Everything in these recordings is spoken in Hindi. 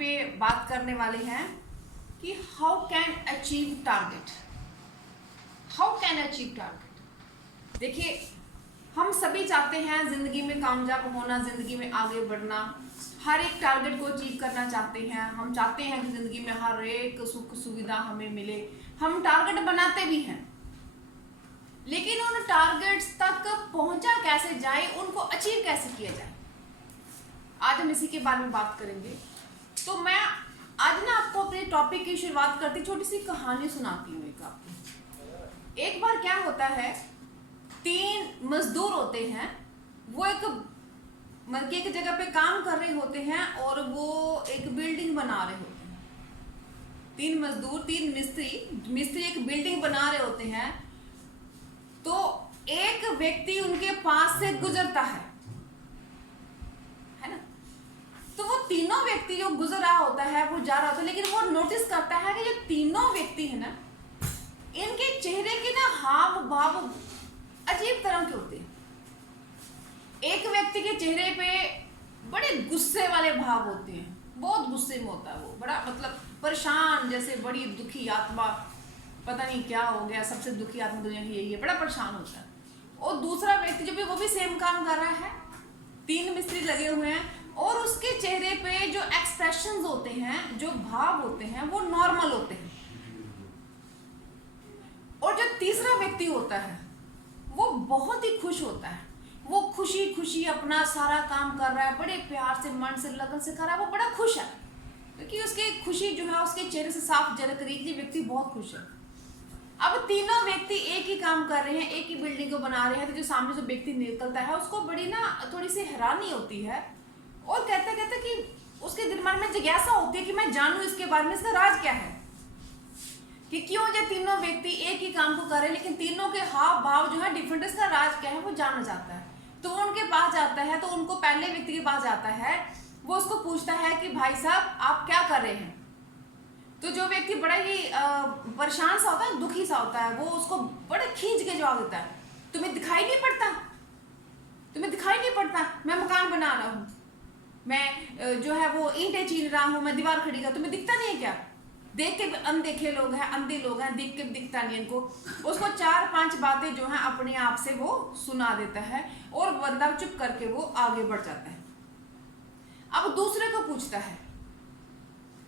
पे बात करने वाले हैं कि how can achieve target. How can achieve target. देखिए, हम सभी चाहते हैं ज़िंदगी में कामयाब होना, ज़िंदगी में आगे बढ़ना, हर एक टारगेट को अचीव करना चाहते हैं। हम चाहते हैं कि ज़िंदगी में हर एक सुख सुविधा हमें मिले। हम टारगेट बनाते भी हैं, लेकिन उन टारगेट्स तक पहुंचा कैसे जाए, उनको अचीव कैसे किया जाए, आज हम इसी के बारे में बात करेंगे। तो मैं आज ना आपको अपने टॉपिक की शुरुआत करती छोटी सी कहानी सुनाती हूँ एक आपको। एक बार क्या होता है, 3 मजदूर होते हैं, वो एक जगह पे काम कर रहे होते हैं और वो एक बिल्डिंग बना रहे होते हैं। 3 मजदूर, 3 मिस्त्री एक बिल्डिंग बना रहे होते हैं। तो एक व्यक्ति उनके पास से गुजरता है ना। तो वो तीनों व्यक्ति जो गुजर रहा होता है, वो जा रहा होता है, लेकिन वो नोटिस करता है कि जो तीनों व्यक्ति है ना, इनके चेहरे के ना हाव भाव अजीब तरह के होते हैं। एक व्यक्ति के चेहरे पे बड़े गुस्से वाले भाव होते हैं, बहुत गुस्से में होता है वो, बड़ा मतलब परेशान, जैसे बड़ी दुखी आत्मा, पता नहीं क्या हो गया, सबसे दुखी आत्मा दुनिया की यही है, बड़ा परेशान होता है। और दूसरा व्यक्ति जो भी, वो भी सेम काम कर रहा है, 3 मिस्त्री लगे हुए हैं, और उसके चेहरे पे जो एक्सप्रेशंस होते हैं, जो भाव होते हैं, वो नॉर्मल होते हैं। और जो तीसरा व्यक्ति होता है, वो बहुत ही खुश होता है। वो खुशी खुशी अपना सारा काम कर रहा है, बड़े प्यार से, मन से, लगन से कर रहा है, वो बड़ा खुश है, क्योंकि उसकी खुशी जो है उसके चेहरे से साफ झलक रही है कि व्यक्ति बहुत खुश है। अब तीनों व्यक्ति एक ही काम कर रहे हैं, एक ही बिल्डिंग को बना रहे हैं। तो जो सामने जो व्यक्ति निकलता है, उसको बड़ी ना थोड़ी सी हैरानी होती है, और कहते कहते कि उसके दिमाग में जिज्ञासा होती है कि मैं जानूं इसके बारे में, इसका राज क्या है, कि क्यों ये तीनों व्यक्ति एक ही काम को कर रहे हैं, लेकिन तीनों के हाव भाव जो है डिफरेंट, इसका राज क्या है, वो जानना चाहता है। तो वो उनके पास जाता है, तो उनको पहले व्यक्ति के पास जाता है, वो उसको पूछता है कि भाई साहब आप क्या कर रहे हैं। तो जो व्यक्ति बड़ा ही परेशान सा होता है, दुखी सा होता है, वो उसको बड़े खींच के जवाब देता है, तुम्हें दिखाई नहीं पड़ता, तुम्हें दिखाई नहीं पड़ता, मैं मकान बना रहा हूँ, मैं जो है वो ईंटें चीन रहा हूँ, मैं दीवार खड़ी कर, तुम्हें दिखता नहीं है क्या, देख के अनदेखे लोग हैं, अंधे लोग हैं, देख के दिखता नहीं इनको। उसको 4-5 बातें जो हैं अपने आप से वो सुना देता है, और बंदा चुप करके वो आगे बढ़ जाता है। अब दूसरे को पूछता है,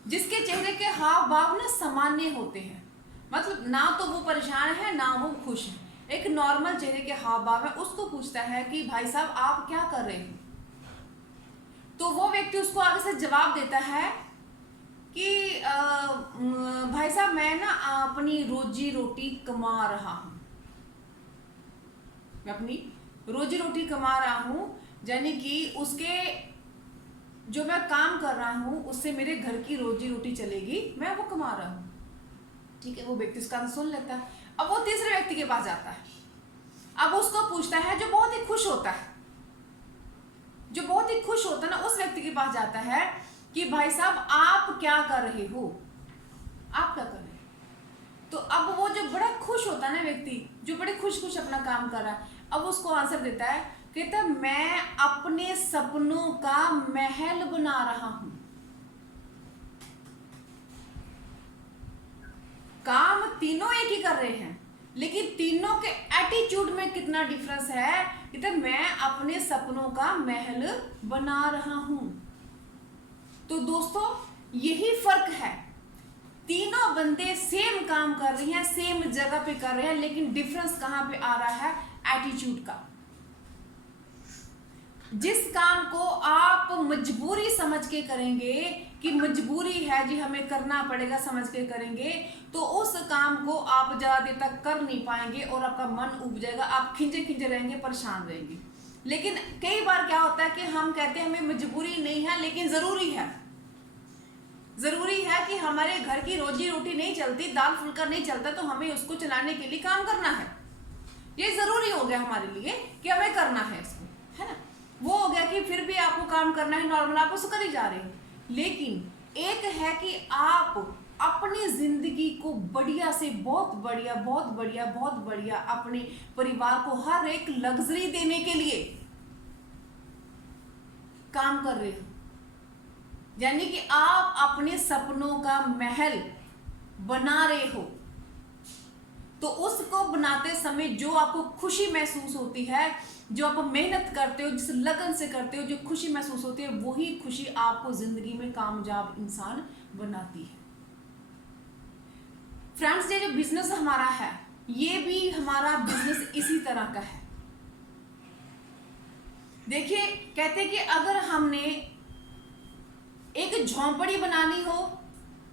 जिसके चेहरे के हाव भाव ना सामान्य होते हैं, मतलब ना तो वो परेशान है ना वो खुश है, एक नॉर्मल चेहरे के हाव भाव है, उसको पूछता है कि भाई साहब आप क्या कर रहे हैं। तो वो व्यक्ति उसको आगे से जवाब देता है कि भाई साहब मैं ना अपनी रोजी रोटी कमा रहा हूं, मैं अपनी रोजी रोटी कमा रहा हूं, यानी कि उसके जो मैं काम कर रहा हूं उससे मेरे घर की रोजी रोटी चलेगी, मैं वो कमा रहा हूं। ठीक है, वो व्यक्ति उसका सुन लेता है। अब वो तीसरे व्यक्ति के पास जाता है, अब उसको पूछता है, जो बहुत ही खुश होता है, जो बहुत ही खुश होता है ना, उस व्यक्ति के पास जाता है कि भाई साहब आप क्या कर रहे हो, आप क्या कर रहे हो। तो अब वो जो बड़ा खुश होता है ना व्यक्ति, जो बड़े खुश अपना काम कर रहा है, अब उसको आंसर देता है, कहता है मैं अपने सपनों का महल बना रहा हूं। काम तीनों एक ही कर रहे हैं, लेकिन तीनों के एटीट्यूड में कितना डिफरेंस है। कहता है मैं अपने सपनों का महल बना रहा हूं। तो दोस्तों, यही फर्क है, तीनों बंदे सेम काम कर रहे हैं, सेम जगह पे कर रहे हैं, लेकिन डिफरेंस कहां पे आ रहा है, एटीट्यूड का। जिस काम को आप मजबूरी समझ के करेंगे, कि मजबूरी है जी हमें करना पड़ेगा समझ के करेंगे, तो उस काम को आप ज्यादा देर तक कर नहीं पाएंगे और आपका मन उब जाएगा, आप खिंचे रहेंगे, परेशान रहेंगे। लेकिन कई बार क्या होता है कि हम कहते हैं हमें मजबूरी नहीं है, लेकिन जरूरी है, जरूरी है कि हमारे घर की रोजी रोटी नहीं चलती, दाल फुल्का नहीं चलता, तो हमें उसको चलाने के लिए काम करना है। ये जरूरी हो गया हमारे लिए कि हमें करना है इसको, है ना। वो हो गया कि फिर भी आपको काम करना है, नॉर्मल आप उसको कर ही जा रहे हैं। लेकिन एक है कि आप अपनी जिंदगी को बढ़िया से बहुत बढ़िया अपने परिवार को हर एक लग्जरी देने के लिए काम कर रहे हो। यानी कि आप अपने सपनों का महल बना रहे हो, तो उसको बनाते समय जो आपको खुशी महसूस होती है, जो आप मेहनत करते हो, जिस लगन से करते हो, जो खुशी महसूस होती है, वही खुशी आपको जिंदगी में कामयाब इंसान बनाती है। फ्रेंड्स, ये जो बिजनेस हमारा है, ये भी हमारा बिजनेस इसी तरह का है। देखिए, कहते हैं कि अगर हमने एक झोंपड़ी बनानी हो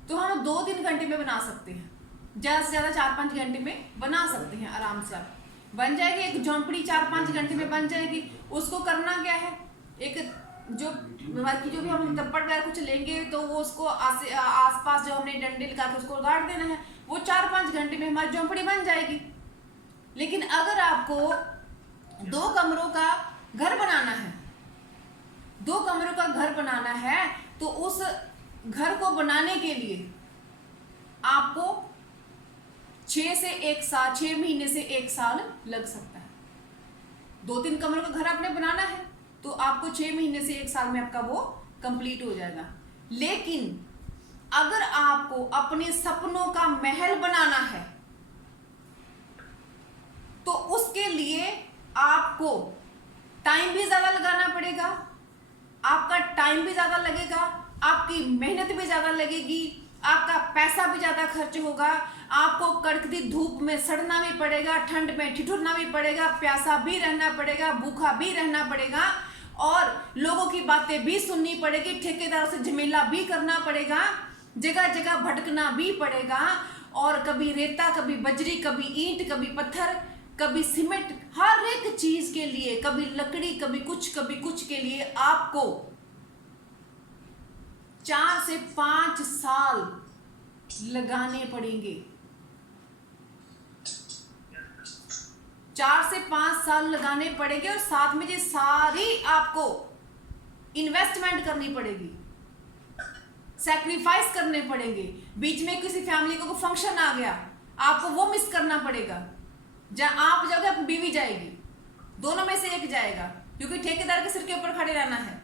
तो हम 2-3 घंटे में बना सकते हैं, ज्यादा से ज्यादा 4-5 घंटे में बना सकते हैं, आराम से बन जाएगी एक झोंपड़ी, 4-5 घंटे में बन जाएगी। उसको करना क्या है, एक जो भी हम तप्पड़ वगैरह कुछ लेंगे तो वो उसको आसपास जो हमने डंडे लगा के उसको गाड़ देना है, वो 4-5 घंटे में हमारी झोंपड़ी बन जाएगी। लेकिन अगर आपको 2 कमरों का घर बनाना है, 2 कमरों का घर बनाना है, तो उस घर को बनाने के लिए आपको 6 महीने से 1 साल लग सकता है। 2-3 कमरों का घर आपने बनाना है तो आपको 6 महीने से 1 साल में आपका वो कंप्लीट हो जाएगा। लेकिन अगर आपको अपने सपनों का महल बनाना है तो उसके लिए आपको टाइम भी ज्यादा लगाना पड़ेगा, आपका टाइम भी ज्यादा लगेगा, आपकी मेहनत भी ज्यादा लगेगी, आपका पैसा भी ज्यादा खर्च होगा, आपको कड़कती धूप में सड़ना भी पड़ेगा, ठंड में ठिठुरना भी पड़ेगा, प्यासा भी रहना पड़ेगा, भूखा भी रहना पड़ेगा, और लोगों की बातें भी सुननी पड़ेगी, ठेकेदारों से झमेला भी करना पड़ेगा, जगह जगह भटकना भी पड़ेगा, और कभी रेता, कभी बजरी, कभी ईंट, कभी पत्थर, कभी सीमेंट, हर एक चीज के लिए, कभी लकड़ी, कभी कुछ के लिए आपको 4 से 5 साल लगाने पड़ेंगे। 4 से 5 साल लगाने पड़ेंगे, और साथ में ये सारी आपको इन्वेस्टमेंट करनी पड़ेगी, सैक्रिफाइस करने पड़ेंगे। बीच में किसी फैमिली को फंक्शन आ गया, आपको वो मिस करना पड़ेगा, जहां आप जाओगे आपकी बीवी जाएगी, दोनों में से एक जाएगा, क्योंकि ठेकेदार के सिर के ऊपर खड़े रहना है,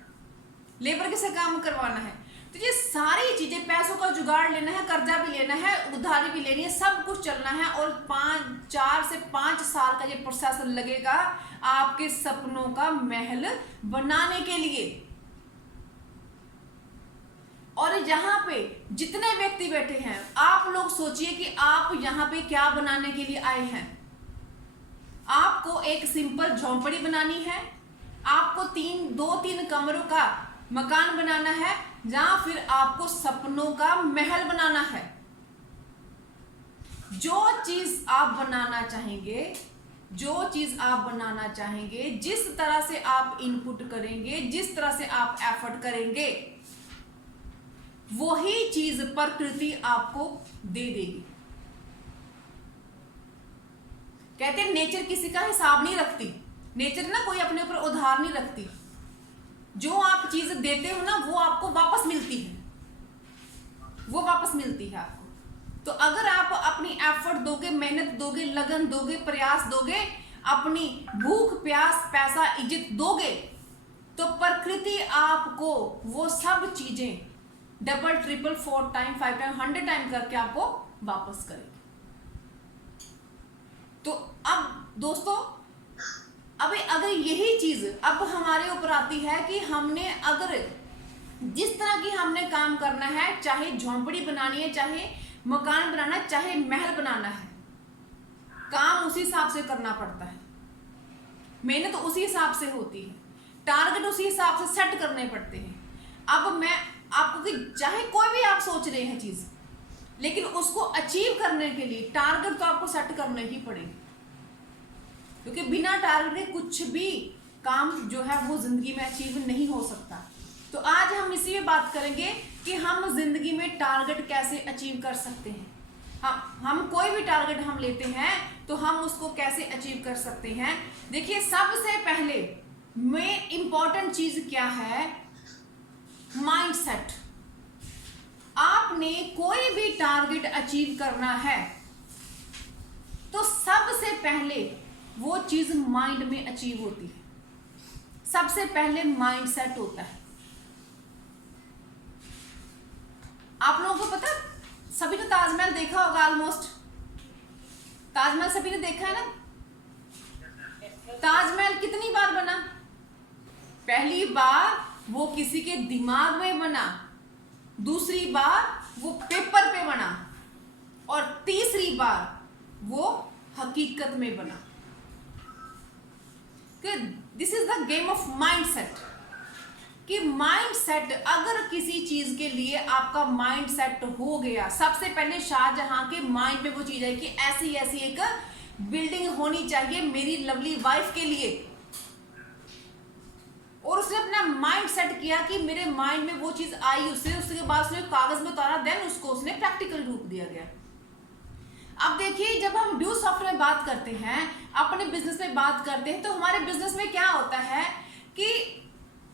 लेबर के से काम करवाना है। तो ये सारी चीजें, पैसों का जुगाड़ लेना है, कर्जा भी लेना है, उधारी भी लेनी है, सब कुछ चलना है, और 4 से 5 साल का ये प्रोसेस लगेगा आपके सपनों का महल बनाने के लिए। और यहाँ पे जितने व्यक्ति बैठे हैं, आप लोग सोचिए कि आप यहाँ पे क्या बनाने के लिए आए हैं। आपको एक सिंपल झोंपड़ी बनानी है, आपको 2-3 कमरों का मकान बनाना है, या फिर आपको सपनों का महल बनाना है। जो चीज आप बनाना चाहेंगे, जिस तरह से आप इनपुट करेंगे, जिस तरह से आप एफर्ट करेंगे, वही चीज प्रकृति आपको दे देगी। कहते हैं नेचर किसी का हिसाब नहीं रखती, नेचर ना कोई अपने ऊपर उधार नहीं रखती। जो आप चीज देते हो ना, वो आपको वापस मिलती है, आपको। तो अगर आप अपनी एफर्ट दोगे, मेहनत दोगे, लगन दोगे, प्रयास दोगे, अपनी भूख प्यास पैसा इज्जत दोगे, तो प्रकृति आपको वो सब चीजें double triple 4 time 5 time 100 time करके आपको वापस करेगी। तो अब दोस्तों, अगर यही चीज अब हमारे ऊपर आती है कि हमने अगर जिस तरह की हमने काम करना है, चाहे झोंपड़ी बनानी है, चाहे मकान बनाना है, चाहे महल बनाना है, काम उसी हिसाब से करना पड़ता है, मेहनत उसी हिसाब से होती है, टारगेट उसी हिसाब से सेट करने पड़ते हैं। अब मैं आपको कि चाहे कोई भी आप सोच रहे हैं चीज, लेकिन उसको अचीव करने के लिए टारगेट तो आपको सेट करने ही पड़ेगा, क्योंकि बिना टारगेट के कुछ भी काम जो है वो जिंदगी में अचीव नहीं हो सकता। तो आज हम इसी में बात करेंगे कि हम जिंदगी में टारगेट कैसे अचीव कर सकते हैं। हम कोई भी टारगेट हम लेते हैं तो हम उसको कैसे अचीव कर सकते हैं। देखिए, सबसे पहले में इंपॉर्टेंट चीज क्या है, माइंडसेट। आपने कोई भी टारगेट अचीव करना है तो सबसे पहले वो चीज माइंड में अचीव होती है। सबसे पहले माइंडसेट होता है। आप लोगों को पता, सभी ने ताजमहल देखा होगा ऑलमोस्ट। ताजमहल सभी ने देखा है ना। ताजमहल कितनी बार बना? पहली बार वो किसी के दिमाग में बना, दूसरी बार वो पेपर पे बना, और तीसरी बार वो हकीकत में बना। This is the game of mind set. कि माइंड सेट, अगर किसी चीज के लिए आपका माइंड सेट हो गया, सबसे पहले शाहजहां के माइंड में वो चीज है कि ऐसी ऐसी एक बिल्डिंग होनी चाहिए मेरी लवली वाइफ के लिए, और उसने अपना माइंड सेट किया कि मेरे माइंड में वो चीज आई, उसके बाद उसने कागज में उतारा, देन उसको उसने प्रैक्टिकल रूप दिया गया। अब देखिए, जब हम ड्यू सॉफ्टवेयर में बात करते हैं, अपने बिजनेस में बात करते हैं, तो हमारे बिजनेस में क्या होता है कि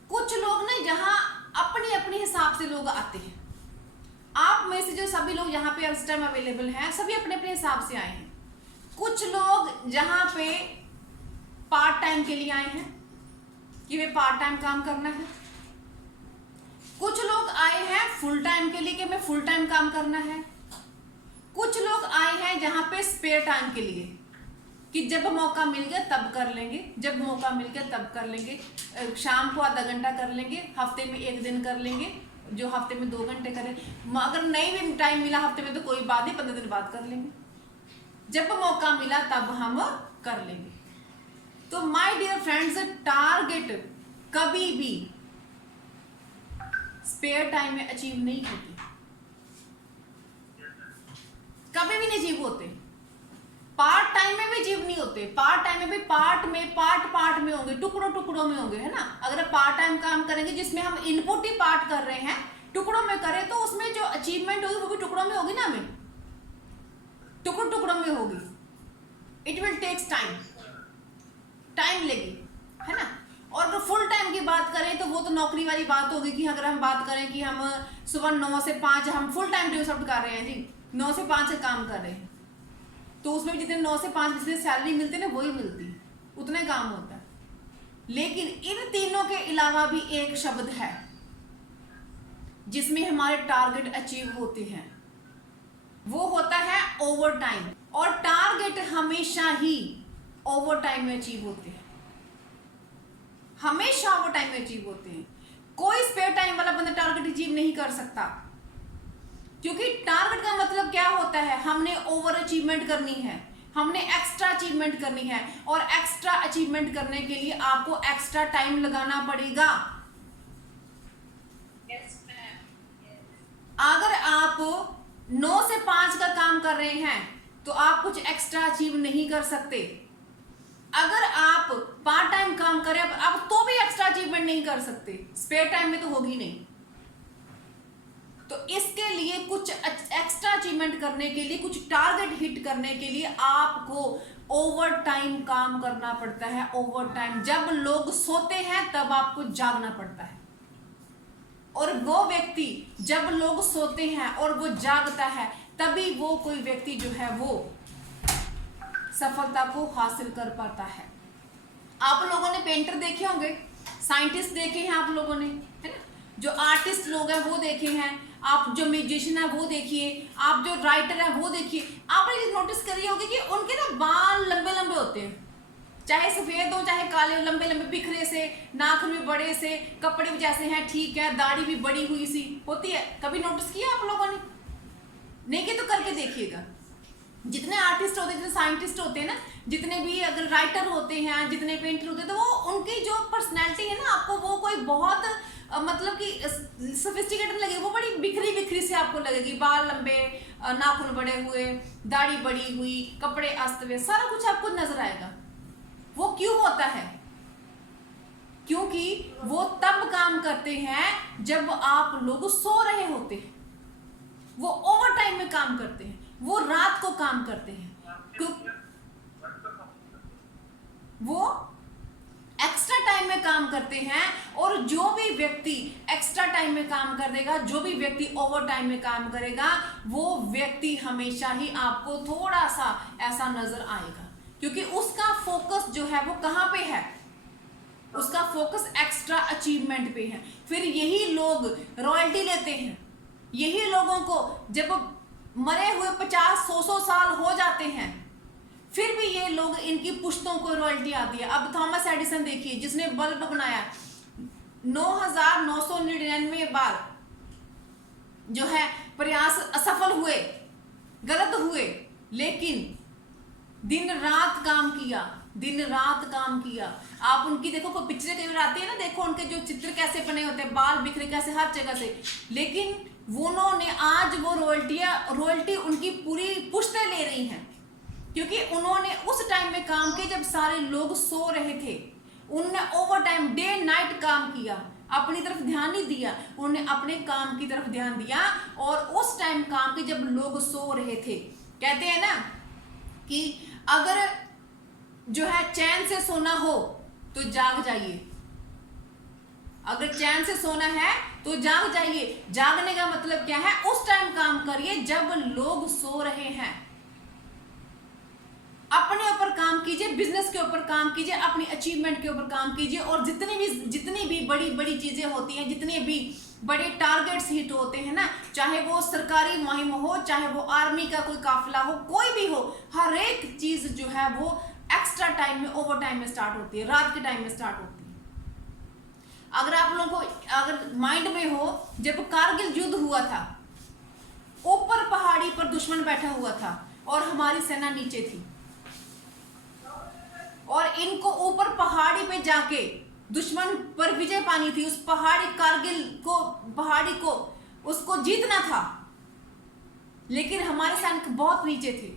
कुछ लोग ना जहां अपने अपने हिसाब से लोग आते हैं। आप में से जो सभी लोग यहाँ पे इस टाइम अवेलेबल हैं, सभी अपने अपने हिसाब से आए हैं। कुछ लोग जहां पे पार्ट टाइम के लिए आए हैं कि वे पार्ट टाइम काम करना है। कुछ लोग आए हैं फुल टाइम के लिए कि मैं फुल टाइम काम करना है। कुछ लोग आए हैं जहां पे स्पेयर टाइम के लिए कि जब मौका मिल गया तब कर लेंगे, जब मौका मिल गया तब कर लेंगे, शाम को आधा घंटा कर लेंगे, हफ्ते में एक दिन कर लेंगे, जो हफ्ते में 2 घंटे करें, अगर नहीं भी टाइम मिला हफ्ते में तो कोई बात नहीं, 15 दिन बाद कर लेंगे, जब मौका मिला तब हम कर लेंगे। तो माय डियर फ्रेंड्स, टारगेट कभी भी स्पेयर टाइम में अचीव नहीं होती, कभी भी नहीं अचीव होते। पार्ट टाइम में भी अचीव नहीं होते। पार्ट टाइम में भी पार्ट में होंगे, टुकड़ों टुकड़ों में होंगे, है ना। अगर पार्ट टाइम काम करेंगे जिसमें हम इनपुट ही पार्ट कर रहे हैं, टुकड़ों में करें, तो उसमें जो अचीवमेंट होगी वो भी टुकड़ों में होगी ना, हमें टुकड़ों में होगी। इट विल टेक्स टाइम लेगी, है ना। और अगर फुल टाइम की बात करें तो वो तो नौकरी वाली बात होगी कि अगर हम बात करें कि हम सुबह 9 से 5 हम फुल टाइम ड्यूटी कर रहे हैं जी, 9 से 5 से काम कर रहे हैं, तो उसमें भी जितने 9 से 5 जितने सैलरी मिलती है ना वही मिलती है, उतना काम होता है। लेकिन इन तीनों के अलावा भी एक शब्द है जिसमें हमारे टारगेट अचीव होते हैं, वो होता है ओवर टाइम। और टारगेट हमेशा ही ओवर टाइम में अचीव होते हैं, हमेशा ओवर टाइम में अचीव होते हैं। कोई स्पेयर टाइम वाला बंदा टारगेट अचीव नहीं कर सकता, क्योंकि टारगेट का मतलब क्या होता है, हमने ओवर अचीवमेंट करनी है, हमने एक्स्ट्रा अचीवमेंट करनी है, और एक्स्ट्रा अचीवमेंट करने के लिए आपको एक्स्ट्रा टाइम लगाना पड़ेगा। अगर आप 9 से 5 का काम कर रहे हैं तो आप कुछ एक्स्ट्रा अचीव नहीं कर सकते। अगर आप पार्ट टाइम काम करें अब तो भी एक्स्ट्रा अचीवमेंट नहीं कर सकते, स्पेयर टाइम में तो होगी नहीं। तो इसके लिए कुछ एक्स्ट्रा अचीवमेंट करने के लिए, कुछ टारगेट हिट करने के लिए आपको ओवर टाइम काम करना पड़ता है। ओवर टाइम, जब लोग सोते हैं तब आपको जागना पड़ता है, और वो व्यक्ति जब लोग सोते हैं और वो जागता है तभी वो कोई व्यक्ति जो है वो सफलता को हासिल कर पाता है। आप लोगों ने पेंटर देखे होंगे, साइंटिस्ट देखे हैं आप लोगों ने, है ना। जो आर्टिस्ट लोग हैं वो देखे हैं, आप जो म्यूजिशियन है वो देखिए, आप जो राइटर है वो देखिए। आपने ये नोटिस करी होगी कि उनके ना बाल लंबे लंबे होते हैं, चाहे सफेद हो चाहे काले, लंबे लंबे बिखरे से, नाखून भी बड़े से, कपड़े भी जैसे हैं ठीक है, दाढ़ी भी बड़ी हुई सी होती है। कभी नोटिस किया आप लोगों ने? नहीं कि तो करके देखिएगा। जितने आर्टिस्ट होते हैं, जितने साइंटिस्ट होते हैं ना, जितने भी अगर राइटर होते हैं, जितने पेंटर होते हैं, तो वो उनकी जो पर्सनैलिटी है ना, आपको वो कोई बहुत मतलब कि सोफिस्टिकेटेड लगे, वो बड़ी बिखरी बिखरी से आपको लगेगी। बाल लंबे, नाखून बड़े हुए, दाढ़ी बड़ी हुई, कपड़े अस्त व्यस्त, सारा कुछ आपको नजर आएगा। वो क्यों होता है? क्योंकि वो तब काम करते हैं जब आप लोग सो रहे होते हैं। वो ओवर टाइम में काम करते हैं, वो रात को काम करते हैं, वो एक्स्ट्रा टाइम में काम करते हैं। और जो भी व्यक्ति एक्स्ट्रा टाइम में काम कर देगा, जो भी व्यक्ति ओवर टाइम में काम करेगा, वो व्यक्ति हमेशा ही आपको थोड़ा सा ऐसा नजर आएगा, क्योंकि उसका फोकस जो है वो कहां पे है, उसका फोकस एक्स्ट्रा अचीवमेंट पे है। फिर यही लोग रॉयल्टी लेते हैं, यही लोगों को जब मरे हुए 50-100 साल हो जाते हैं, फिर भी ये लोग, इनकी पुश्तों को रॉयल्टी आती है। अब थॉमस एडिसन देखिए, जिसने बल्ब बनाया, 9,999 बार जो है प्रयास असफल हुए, गलत हुए, लेकिन दिन रात काम किया, दिन रात काम किया। आप उनकी देखो, कोई पिक्चरें कई बार आती है ना, देखो उनके जो चित्र कैसे बने होते हैं, बाल बिखरे कैसे हर जगह से, लेकिन उन्होंने आज वो रॉयल्टी उनकी पूरी पुश्तें ले रही हैं, क्योंकि उन्होंने उस टाइम में काम किया जब सारे लोग सो रहे थे। उन्होंने ओवर टाइम, डे नाइट काम किया, अपनी तरफ ध्यान नहीं दिया, उन्होंने अपने काम की तरफ ध्यान दिया, और उस टाइम काम के जब लोग सो रहे थे। कहते हैं ना कि अगर जो है चैन से सोना हो तो जाग जाइए, अगर चैन से सोना है तो जाग जाइए। जागने का मतलब क्या है? उस टाइम काम करिए जब लोग सो रहे हैं। अपने ऊपर काम कीजिए, बिजनेस के ऊपर काम कीजिए, अपनी अचीवमेंट के ऊपर काम कीजिए, और जितनी भी बड़ी बड़ी चीजें होती हैं, जितने भी बड़े टारगेट्स हिट होते हैं ना, चाहे वो सरकारी मुहिम हो, चाहे वो आर्मी का कोई काफिला हो, कोई भी हो, हर एक चीज जो है वो एक्स्ट्रा टाइम में, ओवर टाइम में स्टार्ट होती है, रात के टाइम में स्टार्ट होती है। अगर आप लोगों को अगर माइंड में हो, जब कारगिल युद्ध हुआ था, ऊपर पहाड़ी पर दुश्मन बैठा हुआ था और हमारी सेना नीचे थी, और इनको ऊपर पहाड़ी पे जाके दुश्मन पर विजय पानी थी, उस पहाड़ी को उसको जीतना था, लेकिन हमारे सैनिक बहुत नीचे थे।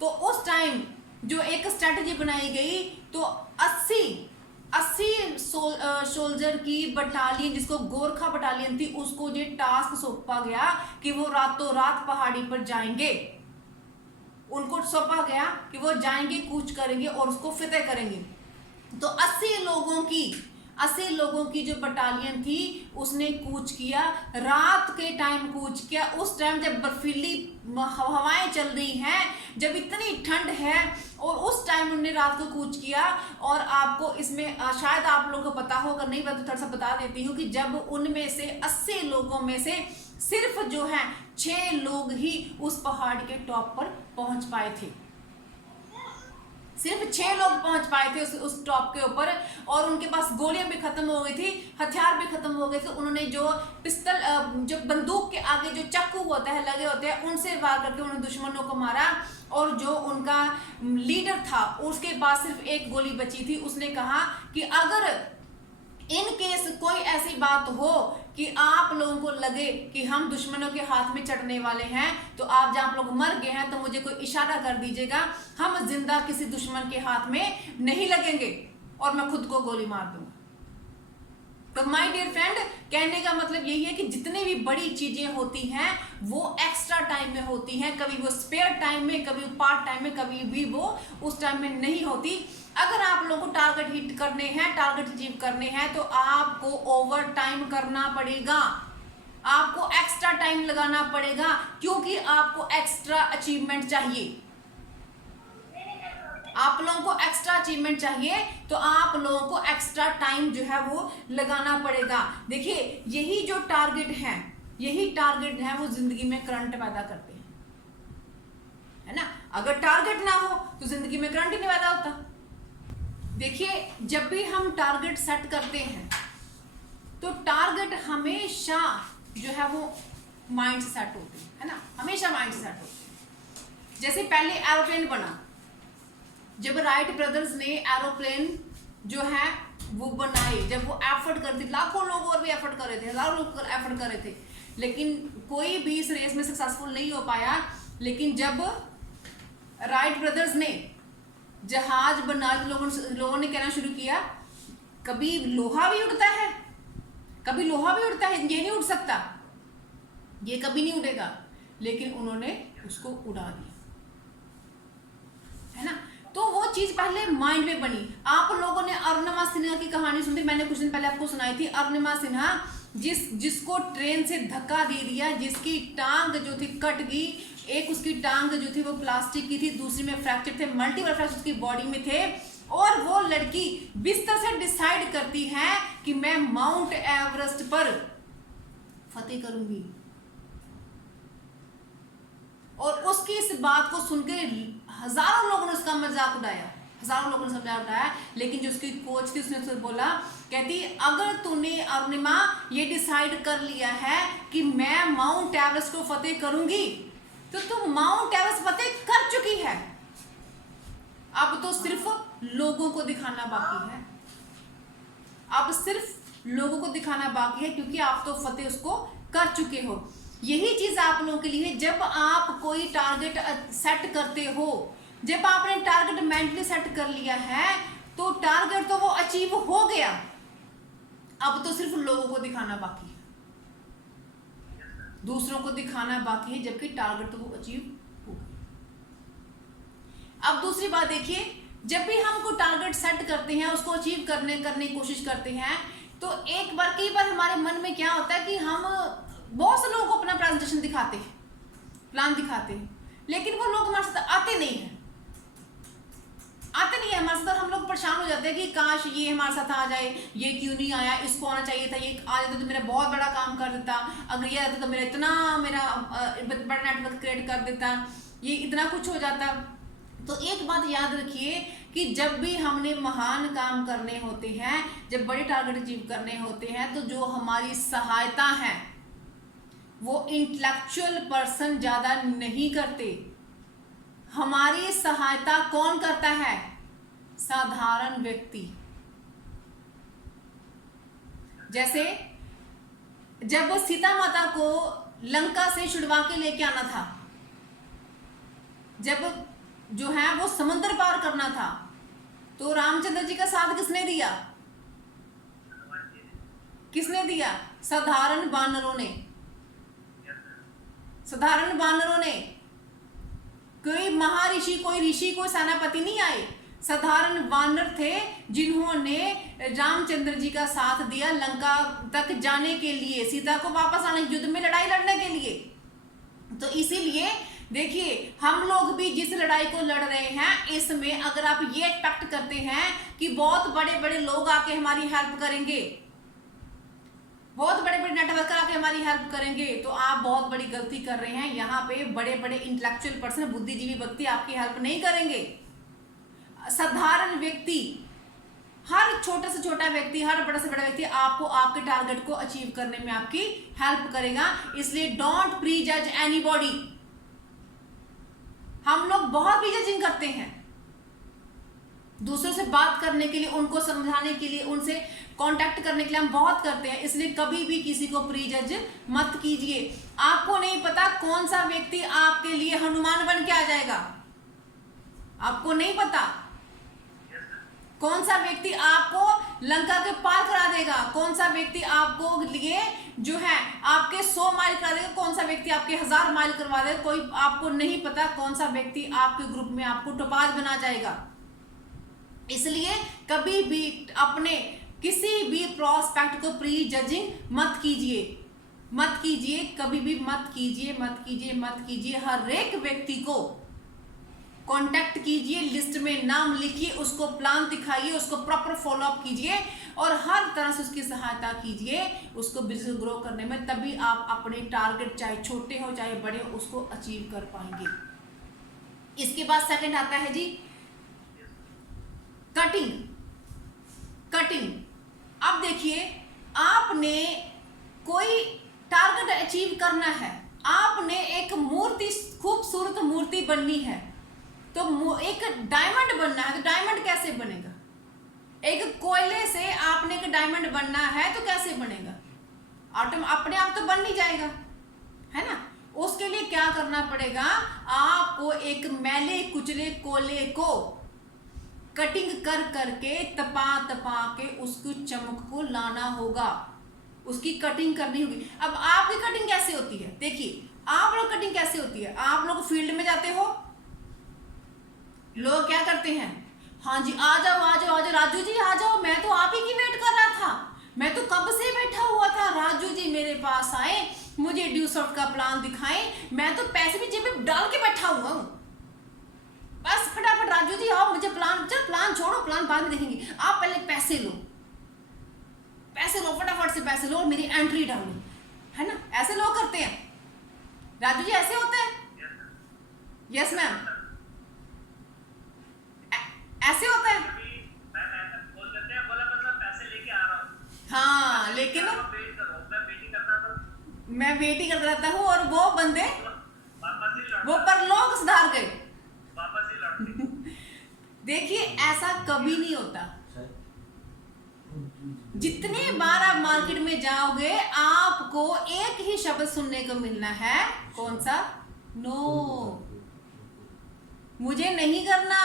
तो उस टाइम जो एक स्ट्रेटजी बनाई गई, तो 80 सोल्जर की बटालियन, जिसको गोरखा बटालियन थी, उसको ये टास्क सौंपा गया कि वो रातों रात पहाड़ी पर जाएंगे। उनको सौंपा गया कि वो जाएंगे, कूच करेंगे और उसको फतेह करेंगे। तो 80 लोगों की जो बटालियन थी, उसने कूच किया, रात के टाइम कूच किया, उस टाइम जब बर्फीली हवाएं चल रही हैं, जब इतनी ठंड है, और उस टाइम उन्होंने रात को कूच किया। और आपको इसमें शायद आप लोगों को पता हो, अगर नहीं पता तो थोड़ा सा बता देती हूँ, कि जब उनमें से 80 लोगों में से सिर्फ जो है 6 लोग ही उस पहाड़ के टॉप पर पहुंच पाए थे, सिर्फ 6 लोग पहुंच पाए थे उस टॉप के ऊपर, और उनके पास गोलियां भी खत्म हो गई थी, हथियार भी खत्म हो गए थे। उन्होंने जो पिस्तल, जो बंदूक के आगे जो चाकू होता है लगे होते हैं, उनसे वार करके उन्होंने दुश्मनों को मारा। और जो उनका लीडर था, उसके पास सिर्फ एक गोली बची थी। उसने कहा कि अगर इन केस कोई ऐसी बात हो कि आप लोगों को लगे कि हम दुश्मनों के हाथ में चढ़ने वाले हैं, तो आप जब आप लोग मर गए हैं तो मुझे कोई इशारा कर दीजिएगा, हम जिंदा किसी दुश्मन के हाथ में नहीं लगेंगे और मैं खुद को गोली मार दूंगा। तो माय डियर फ्रेंड, कहने का मतलब यही है कि जितनी भी बड़ी चीजें होती हैं वो एक्स्ट्रा टाइम में होती हैं, कभी वो स्पेयर टाइम में, कभी वो पार्ट टाइम में, कभी भी वो उस टाइम में नहीं होती। अगर आप लोगों को टारगेट हिट करने हैं, टारगेट अचीव करने हैं, तो आपको ओवर टाइम करना पड़ेगा, आपको एक्स्ट्रा टाइम लगाना पड़ेगा, क्योंकि आपको एक्स्ट्रा अचीवमेंट चाहिए। आप लोगों को एक्स्ट्रा अचीवमेंट चाहिए, तो आप लोगों को एक्स्ट्रा टाइम जो है वो लगाना पड़ेगा। देखिए, यही जो टारगेट है वो जिंदगी में करंट पैदा करते हैं, है ना। अगर टारगेट ना हो तो जिंदगी में करंट ही नहीं पैदा होता। देखिए, जब भी हम टारगेट सेट करते हैं तो टारगेट हमेशा जो है वो माइंड से सेट होते हैं, है ना, हमेशा माइंड से सेट होते हैं। जैसे पहले एरोप्लेन बना, जब राइट ब्रदर्स ने एरोप्लेन जो है वो बनाए, जब वो एफर्ट करते, लाखों लोग और भी एफर्ट कर रहे थे, हजारों लोग एफर्ट कर रहे थे, लेकिन कोई भी इस रेस में सक्सेसफुल नहीं हो पाया। लेकिन जब राइट ब्रदर्स ने जहाज बना, लोगों ने कहना शुरू किया, कभी लोहा भी उड़ता है, कभी लोहा भी उड़ता है, ये नहीं उड़ सकता, ये कभी नहीं उड़ेगा, लेकिन उन्होंने उसको उड़ा दिया, है ना। तो वो चीज पहले माइंड में बनी। आप लोगों ने अरुणिमा सिन्हा की कहानी सुनी, मैंने कुछ दिन पहले आपको सुनाई थी। अरुणिमा सिन्हा जिसको ट्रेन से धक्का दे दिया, जिसकी टांग जो थी कट गई, एक उसकी टांग जो थी वो प्लास्टिक की थी, दूसरी में फ्रैक्चर थे, मल्टीपल फ्रैक्चर उसकी बॉडी में थे, और वो लड़की बिस्तर से डिसाइड करती है कि मैं माउंट एवरेस्ट पर फतेह करूंगी, और उसकी इस बात को सुनकर हजारों लोगों ने उसका मजाक उड़ाया, हजारों लोगों ने मजाक उड़ाया। लेकिन जो उसकी कोच थी उसने उससे बोला, कहती अगर तूने अरुणिमा ये डिसाइड कर लिया है कि मैं माउंट एवरेस्ट को फतेह करूंगी, तो तुम माउंट एवरेस्ट फतेह कर चुकी है, अब तो सिर्फ लोगों को दिखाना बाकी है, अब सिर्फ लोगों को दिखाना बाकी है, क्योंकि आप तो फतेह उसको कर चुके हो। यही चीज आप लोगों के लिए, जब आप कोई टारगेट सेट करते हो, जब आपने टारगेट मेंटली सेट कर लिया है, तो टारगेट तो वो अचीव हो गया, अब तो सिर्फ लोगों को दिखाना बाकी है, दूसरों को दिखाना बाकी है, जबकि टारगेट तो वो अचीव हो गया। अब दूसरी बात देखिए, जब भी हम कोई टारगेट सेट करते हैं, उसको अचीव करने की कोशिश करते हैं, तो कई बार हमारे मन में क्या होता है कि हम बहुत से लोगों को अपना प्रेजेंटेशन दिखाते हैं, प्लान दिखाते हैं, लेकिन वो लोग हमारे साथ आते नहीं है हमारे साथ। हम लोग परेशान हो जाते हैं कि काश ये हमारे साथ आ जाए, ये क्यों नहीं आया, इसको आना चाहिए था, ये आ जाता तो मेरा बहुत बड़ा काम कर देता, अगर ये आता तो मेरा बड़ा नेटवर्क क्रिएट कर देता, ये इतना कुछ हो जाता। तो एक बात याद रखिए कि जब भी हमने महान काम करने होते हैं, जब बड़े टारगेट अचीव करने होते हैं, तो जो हमारी सहायता है वो इंटेलेक्चुअल पर्सन ज्यादा नहीं करते, हमारी सहायता कौन करता है? साधारण व्यक्ति। जैसे जब सीता माता को लंका से छुड़वा के लेके आना था, जब जो है वो समुद्र पार करना था, तो रामचंद्र जी का साथ किसने दिया? किसने दिया? साधारण बानरों ने। साधारण बानरों ने, कोई महर्षि, कोई ऋषि, कोई सेनापति नहीं आए, साधारण वानर थे जिन्होंने रामचंद्र जी का साथ दिया लंका तक जाने के लिए, सीता को वापस आने, युद्ध में लड़ाई लड़ने के लिए। तो इसीलिए देखिए, हम लोग भी जिस लड़ाई को लड़ रहे हैं, इसमें अगर आप ये एक्सपेक्ट करते हैं कि बहुत बड़े बड़े लोग आके हमारी हेल्प करेंगे, बहुत बड़े बड़े नेटवर्कर आके हमारी हेल्प करेंगे, तो आप बहुत बड़ी गलती कर रहे हैं। यहाँ पे बड़े बड़े इंटेलेक्चुअल पर्सन, बुद्धिजीवी व्यक्ति आपकी हेल्प नहीं करेंगे। साधारण व्यक्ति, हर छोटे से छोटा व्यक्ति, हर बड़े से बड़ा व्यक्ति आपको आपके टारगेट को अचीव करने में आपकी हेल्प करेगा। इसलिए डोंट प्री जज एनीबॉडी। हम लोग बहुत प्री जजिंग करते हैं, दूसरों से बात करने के लिए, उनको समझाने के लिए, उनसे कांटेक्ट करने के लिए हम बहुत करते हैं। इसलिए कभी भी किसी को प्री जज मत कीजिए। आपको नहीं पता कौन सा व्यक्ति आपके लिए हनुमान बन के आ जाएगा, आपको नहीं पता कौन सा व्यक्ति आपको लंका के पार करा देगा, कौन सा व्यक्ति आपको लिए जो है आपके 100 माइल करा देगा, कौन सा व्यक्ति आपके 1000 माइल करवा देगा, कोई आपको नहीं पता कौन सा व्यक्ति आपके ग्रुप में आपको टोपाज बना जाएगा। इसलिए कभी भी अपने किसी भी प्रोस्पेक्ट को प्री जजिंग मत कीजिए, मत कीजिए, कभी भी मत कीजिए, मत कीजिए, मत कीजिए। हर एक व्यक्ति को कांटेक्ट कीजिए, लिस्ट में नाम लिखिए, उसको प्लान दिखाइए, उसको प्रॉपर फॉलो अप कीजिए और हर तरह से उसकी सहायता कीजिए उसको बिजनेस ग्रो करने में। तभी आप अपने टारगेट, चाहे छोटे हो चाहे बड़े हो, उसको अचीव कर पाएंगे। इसके बाद सेकंड आता है जी कटिंग। कटिंग, अब देखिए, आपने कोई टारगेट अचीव करना है, आपने एक मूर्ति, खूबसूरत मूर्ति बननी है, तो एक डायमंड बनना है, तो डायमंड कैसे बनेगा? एक कोयले से आपने एक डायमंड बनना है तो कैसे बनेगा? अपने आप तो बन नहीं जाएगा, है ना। उसके लिए क्या करना पड़ेगा? आपको एक मैले कुचले कोयले को कटिंग कर करके, तपा के उसकी चमक को लाना होगा, उसकी कटिंग करनी होगी। अब आपकी कटिंग कैसे होती है? देखिए, आप लोग कटिंग कैसे होती है? आप लोग फील्ड में जाते हो, लोग क्या करते हैं, हाँ जी आ जाओ आ जाओ आ जाओ, राजू जी आ जाओ, मैं तो आप ही की वेट कर रहा था, मैं तो कब से बैठा हुआ था, राजू जी मेरे पास आए, मुझे ड्यू सॉफ्ट का प्लान दिखाएं, मैं तो पैसे भी जेब में डाल के बैठा हुआ हूँ, बस फटाफट राजू जी आओ, मुझे प्लान, चल प्लान छोड़ो, प्लान बाद में देखेंगे, आप पहले पैसे लो, पैसे लो, फटाफट से पैसे लो और मेरी एंट्री डालो, है ना। ऐसे लोग करते हैं, राजू जी ऐसे होता है, यस मैम, ऐसे होता है। बोल देते हैं, बोला मतलब पैसे लेके आ रहा हूँ, हाँ लेकिन वेट करो, मैं वेटिंग करता था, मैं वेट ही करता रहता हूँ और वो बंदे वापस ही वो लौट परलोक सुधार गए। वापस ही लौट गए। देखिए ऐसा कभी नहीं होता। जितनी बार आप मार्केट में जाओगे आपको एक ही शब्द सुनने को मिलना है, कौन सा? नो, मुझे नहीं करना,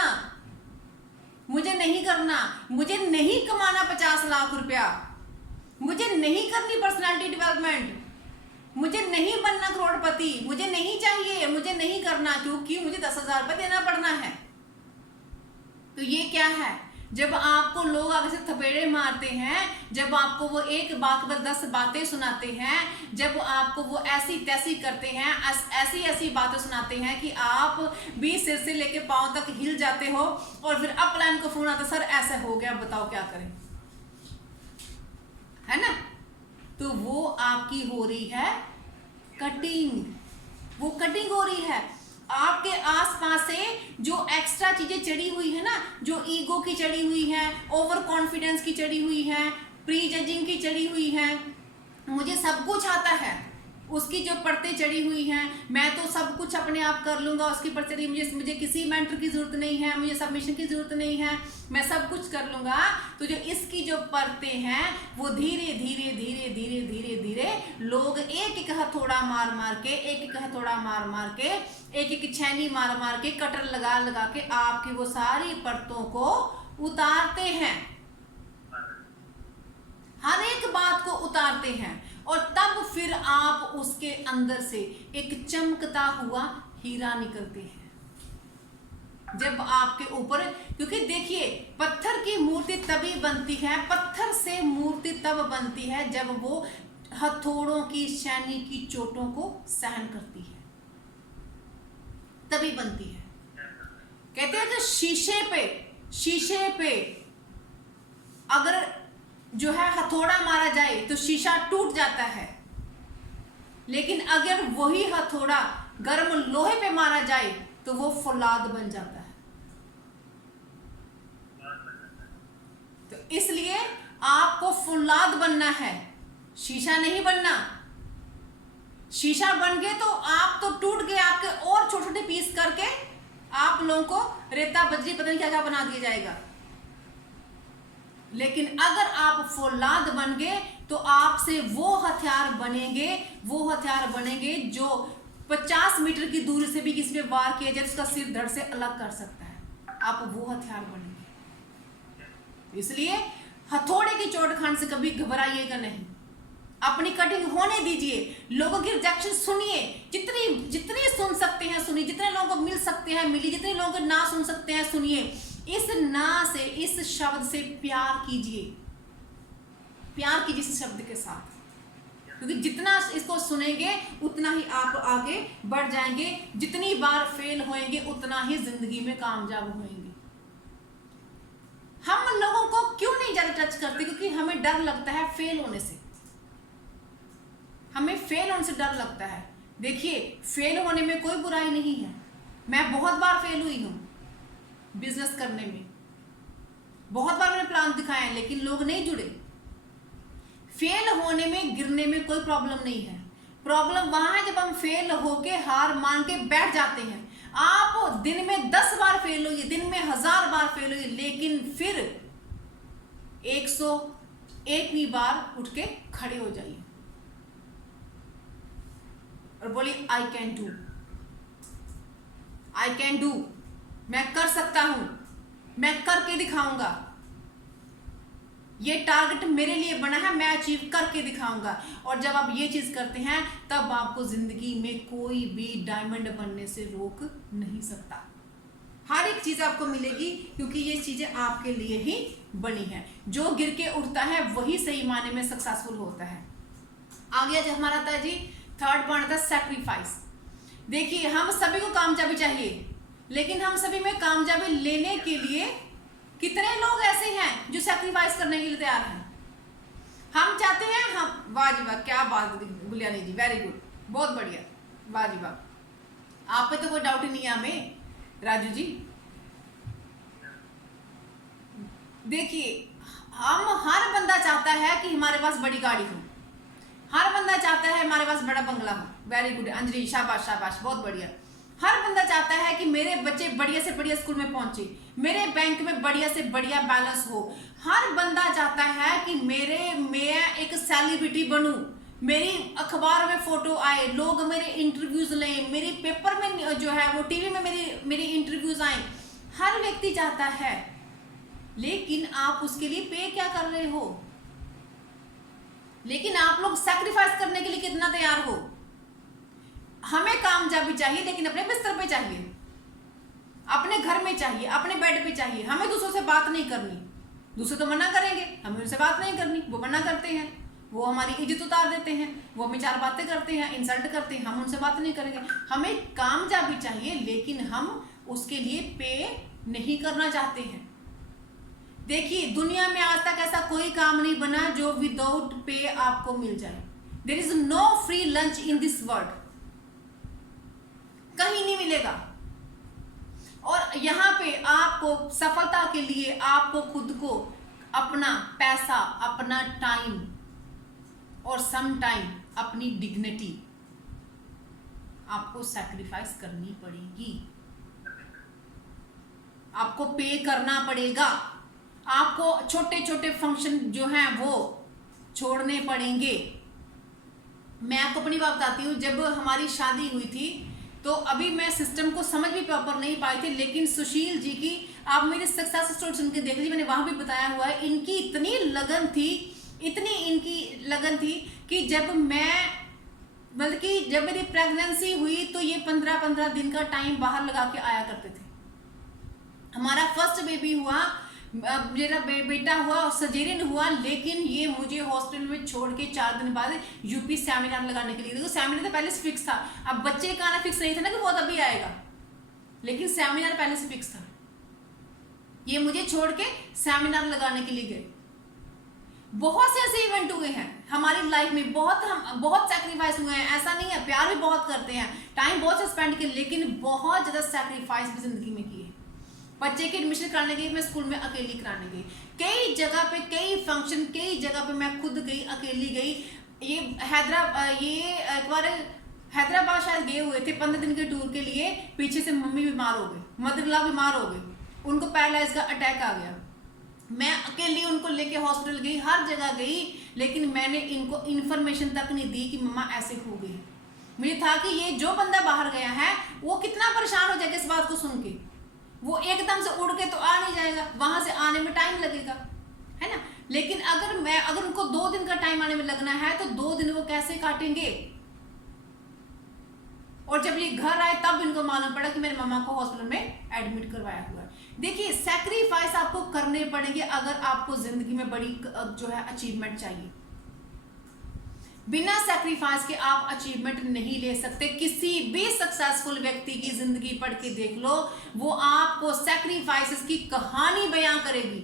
मुझे नहीं करना, मुझे नहीं कमाना 50 लाख रुपया, मुझे नहीं करनी पर्सनालिटी डेवलपमेंट, मुझे नहीं बनना करोड़पति, मुझे नहीं चाहिए, मुझे नहीं करना, क्योंकि मुझे 10,000 रुपये देना पड़ना है। तो ये क्या है? जब आपको लोग आगे से थपेड़े मारते हैं, जब आपको वो एक बात पर 10 बातें सुनाते हैं, जब आपको वो ऐसी तैसी करते हैं, ऐसी ऐसी बातें सुनाते हैं कि आप भी सिर से लेके पांव तक हिल जाते हो, और फिर अपलाइन को फोन आता, सर ऐसा हो गया, बताओ क्या करें, है ना? तो वो आपकी हो रही है कटिंग, वो कटिंग हो रही है। आपके आसपास से जो एक्स्ट्रा चीजें चढ़ी हुई है ना, जो ईगो की चढ़ी हुई है, ओवर कॉन्फिडेंस की चढ़ी हुई है, प्री जजिंग की चढ़ी हुई है, मुझे सब कुछ आता है, उसकी जो परतें चढ़ी हुई हैं, मैं तो सब कुछ अपने आप कर लूंगा, उसकी पर चढ़ी, मुझे किसी मेंटर की जरूरत नहीं है, मुझे सबमिशन की जरूरत नहीं है, मैं सब कुछ कर लूंगा। तो जो इसकी जो परतें हैं वो धीरे धीरे धीरे धीरे धीरे धीरे लोग एक एक हथौड़ा मार मार के, एक एक हथौड़ा मार मार के, एक एक छैनी मार मार के, कटर लगा लगा के आपकी वो सारी परतों को उतारते हैं, हर एक बात को उतारते हैं, और तब फिर आप उसके अंदर से एक चमकता हुआ हीरा निकलते हैं। जब आपके ऊपर, क्योंकि देखिए पत्थर की मूर्ति तभी बनती है, पत्थर से मूर्ति तब बनती है जब वो हथौड़ों की, शैनी की चोटों को सहन करती है, तभी बनती है। कहते हैं कि शीशे पे अगर जो है हथौड़ा मारा जाए तो शीशा टूट जाता है, लेकिन अगर वही हथौड़ा गर्म लोहे पे मारा जाए तो वो फौलाद बन जाता है। तो इसलिए आपको फौलाद बनना है, शीशा नहीं बनना। शीशा बन गए तो आप तो टूट गए, आपके और छोटे छोटे पीस करके आप लोगों को रेता बजरी पता नहीं क्या क्या बना दिया जाएगा। लेकिन अगर आप फौलाद बन गए तो आपसे वो हथियार बनेंगे जो 50 मीटर की दूरी से भी किसी पे वार किया जाए उसका सिर धड़ से अलग कर सकता है, आप वो हथियार बनेंगे। इसलिए हथौड़े की चोट खाने से कभी घबराइएगा नहीं, अपनी कटिंग होने दीजिए, लोगों की रिजेक्शन सुनिए, जितनी सुन सकते हैं सुनिए, जितने लोगों को मिल सकते हैं मिलिए, जितने लोगों को ना सुन सकते हैं सुनिए। इस ना से, इस शब्द से प्यार कीजिए इस शब्द के साथ, क्योंकि जितना इसको सुनेंगे उतना ही आप आगे बढ़ जाएंगे, जितनी बार फेल होएंगे उतना ही जिंदगी में कामयाब होएंगे। हम लोगों को क्यों नहीं ज्यादा टच करते? क्योंकि हमें डर लगता है फेल होने से, हमें फेल होने से डर लगता है। देखिए फेल होने में कोई बुराई नहीं है, मैं बहुत बार फेल हुई हूं बिजनेस करने में, बहुत बार मैंने प्लान दिखाए हैं लेकिन लोग नहीं जुड़े। फेल होने में, गिरने में कोई प्रॉब्लम नहीं है, प्रॉब्लम वहां है जब हम फेल होके हार मान के बैठ जाते हैं। आप दिन में 10 बार फेल होइए, दिन में 1000 बार फेल होइए, लेकिन फिर 101वीं बार उठ के खड़े हो जाइए और बोलिए आई कैन डू, मैं कर सकता हूं, मैं करके दिखाऊंगा, ये टारगेट मेरे लिए बना है, मैं अचीव करके दिखाऊंगा। और जब आप ये चीज करते हैं तब आपको जिंदगी में कोई भी डायमंड बनने से रोक नहीं सकता। हर एक चीज आपको मिलेगी क्योंकि ये चीजें आपके लिए ही बनी है। जो गिर के उठता है वही सही मायने में सक्सेसफुल होता है। आ गया जो हमारा था जी थर्ड पॉइंट था सैक्रिफाइस। देखिए हम सभी को कामयाबी चाहिए, लेकिन हम सभी में कामयाबी लेने के लिए कितने लोग ऐसे हैं जो सैक्रिफाइस करने के लिए तैयार हैं? हम चाहते हैं, हम वाह जी वाह, क्या बात गुलियानी जी, वेरी गुड, बहुत बढ़िया, वाह जी वाह। आप पे तो कोई डाउट ही नहीं है हमें राजू जी। देखिए, हम हर बंदा चाहता है कि हमारे पास बड़ी गाड़ी हो, हर बंदा चाहता है हमारे पास बड़ा बंगला हो। वेरी गुड अंजलि, शाबाश शाबाश, बहुत बढ़िया। हर बंदा चाहता है कि मेरे बच्चे बढ़िया से बढ़िया स्कूल में पहुंचे, मेरे बैंक में बढ़िया से बढ़िया बैलेंस हो। हर बंदा चाहता है कि मैं एक सेलिब्रिटी बनूं, मेरी अखबार में फोटो आए, लोग मेरे इंटरव्यूज लें, मेरे पेपर में जो है वो टीवी में मेरी इंटरव्यूज आए। हर व्यक्ति चाहता है, लेकिन आप उसके लिए पे क्या कर रहे हो? लेकिन आप लोग सैक्रिफाइस करने के लिए कितना तैयार हो? हमें कामयाबी चाहिए, लेकिन अपने बिस्तर पे चाहिए, अपने घर में चाहिए, अपने बेड पे चाहिए। हमें दूसरों से बात नहीं करनी। दूसरे तो मना करेंगे, हमें उनसे बात नहीं करनी, वो मना करते हैं, वो हमारी इज्जत उतार देते हैं, वो हमें चार बातें करते हैं, इंसल्ट करते हैं, हम उनसे बात नहीं करेंगे। हमें कामयाबी चाहिए, लेकिन हम उसके लिए पे नहीं करना चाहते हैं। देखिए, दुनिया में आज तक ऐसा कोई काम नहीं बना जो विदाउट पे आपको मिल जाए। There is no free lunch in this world, कहीं नहीं मिलेगा। और यहाँ पे आपको सफलता के लिए आपको खुद को अपना पैसा, अपना टाइम और सम टाइम अपनी डिग्निटी आपको सैक्रिफाइस करनी पड़ेगी, आपको पे करना पड़ेगा, आपको छोटे छोटे फंक्शन जो हैं वो छोड़ने पड़ेंगे। मैं आपको अपनी बात बताती हूँ, जब हमारी शादी हुई थी तो अभी मैं सिस्टम को समझ भी प्रॉपर नहीं पाई थी, लेकिन सुशील जी की आप मेरी सक्सेस स्टोरी सुन के देख लीजिए, मैंने वहां भी बताया हुआ है। इनकी इतनी लगन थी, इतनी इनकी लगन थी कि जब मेरी प्रेगनेंसी हुई तो ये 15-15 दिन का टाइम बाहर लगा के आया करते थे। हमारा फर्स्ट बेबी हुआ, मेरा बेटा हुआ और सजेरियन हुआ, लेकिन ये मुझे हॉस्पिटल में छोड़ के 4 दिन बाद यूपी सेमिनार लगाने के लिए। देखो, सेमिनार तो पहले से फिक्स था, अब बच्चे का आना फिक्स नहीं था ना कि वो तभी आएगा, लेकिन सेमिनार पहले से फिक्स था। ये मुझे छोड़ के सेमिनार लगाने के लिए गए। बहुत से ऐसे इवेंट हुए हैं हमारी लाइफ में, बहुत सैक्रिफाइस हुए हैं। ऐसा नहीं है, प्यार भी बहुत करते हैं, टाइम बहुत से स्पेंड किए, लेकिन बहुत ज्यादा सैक्रिफाइस भी जिंदगी में किए। बच्चे की एडमिशन कराने गई, मैं स्कूल में अकेली कराने गई, कई जगह पे, कई फंक्शन, कई जगह पे मैं खुद गई, अकेली गई। ये एक बार हैदराबाद शायद गए हुए थे 15 दिन के टूर के लिए, पीछे से मम्मी बीमार हो गई, मदर-इन-लॉ बीमार हो गई, उनको पैरालाइज का अटैक आ गया। मैं अकेली उनको लेके हॉस्पिटल गई, हर जगह गई, लेकिन मैंने इनको इन्फॉर्मेशन तक नहीं दी कि मम्मा ऐसे हो गई। मुझे था कि ये जो बंदा बाहर गया है वो कितना परेशान हो जाएगा इस बात को सुन के, वो एकदम से उड़ के तो आ नहीं जाएगा, वहां से आने में टाइम लगेगा, है ना। लेकिन अगर उनको 2 दिन का टाइम आने में लगना है तो 2 दिन वो कैसे काटेंगे? और जब ये घर आए तब इनको मालूम पड़ा कि मेरे मम्मा को हॉस्पिटल में एडमिट करवाया हुआ है। देखिए, सैक्रिफाइस आपको करने पड़ेंगे अगर आपको जिंदगी में बड़ी जो है अचीवमेंट चाहिए। बिना सैक्रिफाइस के आप अचीवमेंट नहीं ले सकते। किसी भी सक्सेसफुल व्यक्ति की जिंदगी पढ़ के देख लो, वो आपको सैक्रिफाइसेस की कहानी बयां करेगी।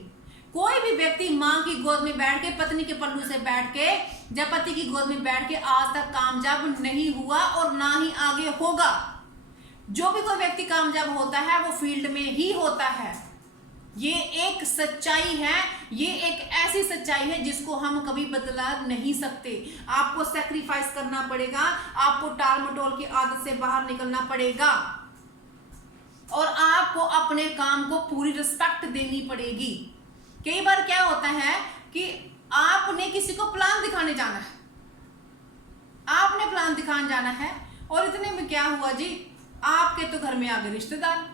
कोई भी व्यक्ति मां की गोद में बैठ के, पत्नी के पल्लू से बैठ के, जब पति की गोद में बैठ के आज तक कामयाब नहीं हुआ और ना ही आगे होगा। जो भी कोई व्यक्ति कामयाब होता है वो फील्ड में ही होता है। ये एक सच्चाई है, ये एक ऐसी सच्चाई है जिसको हम कभी बदला नहीं सकते। आपको सैक्रिफाइस करना पड़ेगा, आपको टाल मटोल की आदत से बाहर निकलना पड़ेगा और आपको अपने काम को पूरी रिस्पेक्ट देनी पड़ेगी। कई बार क्या होता है कि आपने किसी को प्लान दिखाने जाना है, आपने प्लान दिखाने जाना है और इतने में क्या हुआ जी, आपके तो घर में आ गए रिश्तेदार।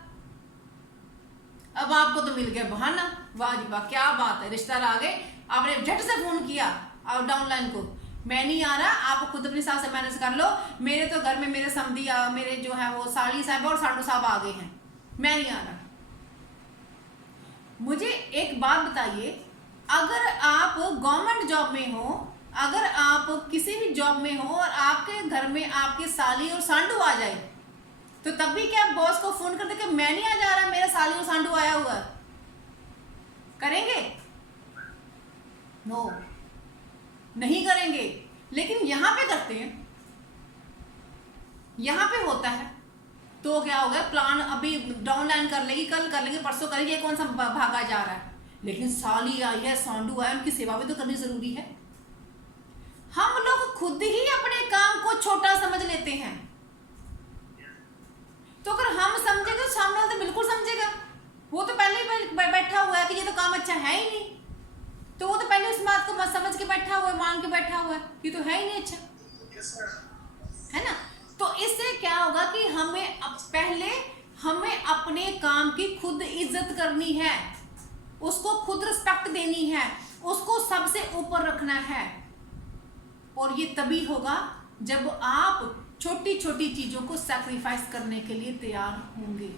अब आपको तो मिल गया बहाना, वाह जी वाह, क्या बात है, रिश्तेदार आ गए, आपने झट से फोन किया और डाउनलाइन को, मैं नहीं आ रहा, आप खुद अपनी सास से मैनेज कर लो, मेरे तो घर में मेरे समधी, मेरे जो है वो साली साहब और साडू साहब आ गए हैं, मैं नहीं आ रहा। मुझे एक बात बताइए, अगर आप गवर्नमेंट जॉब में हो, अगर आप किसी भी जॉब में हो और आपके घर में आपके साली और सांडू आ जाए, तो तब भी क्या बॉस को फोन कर दे कि मैं नहीं आ जा रहा, मेरा साली और सांडू आया हुआ है? करेंगे? नो, नहीं करेंगे। लेकिन यहां पे करते हैं, यहां पे होता है। तो क्या हो गया, प्लान अभी डाउनलाइन कर लेगी, कल कर लेंगे, परसों करेंगे, ये कौन सा भागा जा रहा है। लेकिन साली आई है, सांडू आया, उनकी सेवा भी तो करनी जरूरी है। हम लोग खुद ही अपने काम को छोटा समझ लेते हैं। तो अगर हम समझेंगे तो सामने वाला तो बिल्कुल समझेगा। वो तो पहले ही बैठा हुआ है कि ये तो काम अच्छा है ही नहीं, तो वो तो पहले उस बात को समझ के बैठा हुआ है, मान के बैठा हुआ है कि तो है ही नहीं अच्छा, है ना। तो इससे क्या होगा कि पहले हमें अपने काम की खुद इज्जत करनी है, उसको खुद रिस्पेक्ट देनी है, उसको सबसे ऊपर रखना है। और ये तभी होगा जब आप छोटी छोटी चीजों को सैक्रिफाइस करने के लिए तैयार होंगे।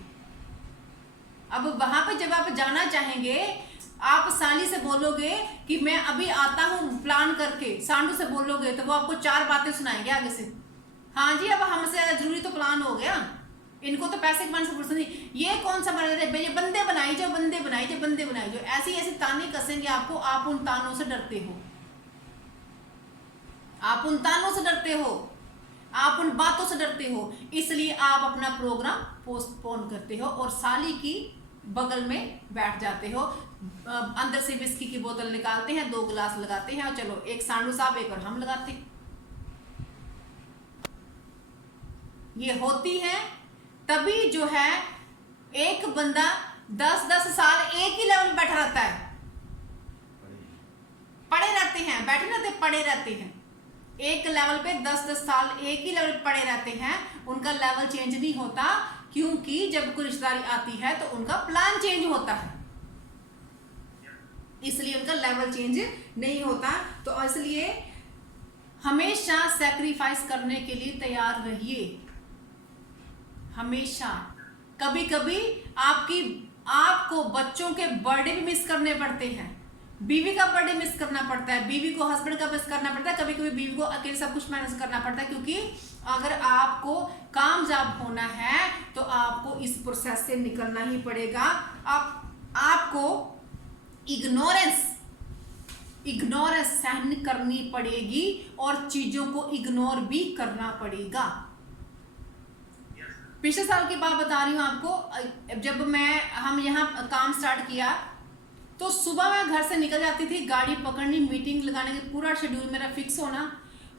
अब वहां पे जब आप जाना चाहेंगे, आप साली से बोलोगे कि मैं अभी आता हूँ प्लान करके, सांडू से बोलोगे तो वो आपको 4 बातें सुनाएंगे आगे से। हाँ जी, अब हमसे जरूरी तो प्लान हो गया, इनको तो पैसे कमाने से फुर्सत नहीं, ये कौन सा बना रहे, ये बंदे बनाई जाओ, बंदे बनाई जाओ, बंदे बनाई जाओ, ऐसी ऐसी ताने कसेंगे आपको। आप उन तानों से डरते हो, आप उन तानों से डरते हो, आप उन बातों से डरते हो, इसलिए आप अपना प्रोग्राम पोस्टपोन करते हो और साली की बगल में बैठ जाते हो। अंदर से विस्की की बोतल निकालते हैं, 2 गिलास लगाते हैं और चलो, एक सांडू साहब, एक और हम लगाते हैं। ये होती है तभी जो है एक बंदा 10-10 साल एक ही लेवल में बैठा रहता है, पड़े रहते हैं, बैठे रहते, पड़े रहते हैं एक लेवल पे, 10-10 साल एक ही लेवल पड़े रहते हैं, उनका लेवल चेंज नहीं होता, क्योंकि जब कोई रिश्तेदारी आती है तो उनका प्लान चेंज होता है, इसलिए उनका लेवल चेंज नहीं होता। तो इसलिए हमेशा सैक्रिफाइस करने के लिए तैयार रहिए, हमेशा। कभी कभी आपको बच्चों के बर्थडे भी मिस करने पड़ते हैं, बीवी का बर्थडे मिस करना पड़ता है, बीवी को हस्बैंड का मिस करना पड़ता है, कभी कभी बीवी को अकेले सब कुछ मैनेज करना पड़ता है, क्योंकि अगर आपको कामयाब होना है तो आपको इस प्रोसेस से निकलना ही पड़ेगा। आपको इग्नोरेंस सहन करनी पड़ेगी और चीजों को इग्नोर भी करना पड़ेगा। पिछले साल की बात बता रही हूँ आपको, जब हम यहाँ काम स्टार्ट किया तो सुबह मैं घर से निकल जाती थी, गाड़ी पकड़नी, मीटिंग लगाने की, पूरा शेड्यूल मेरा फिक्स होना।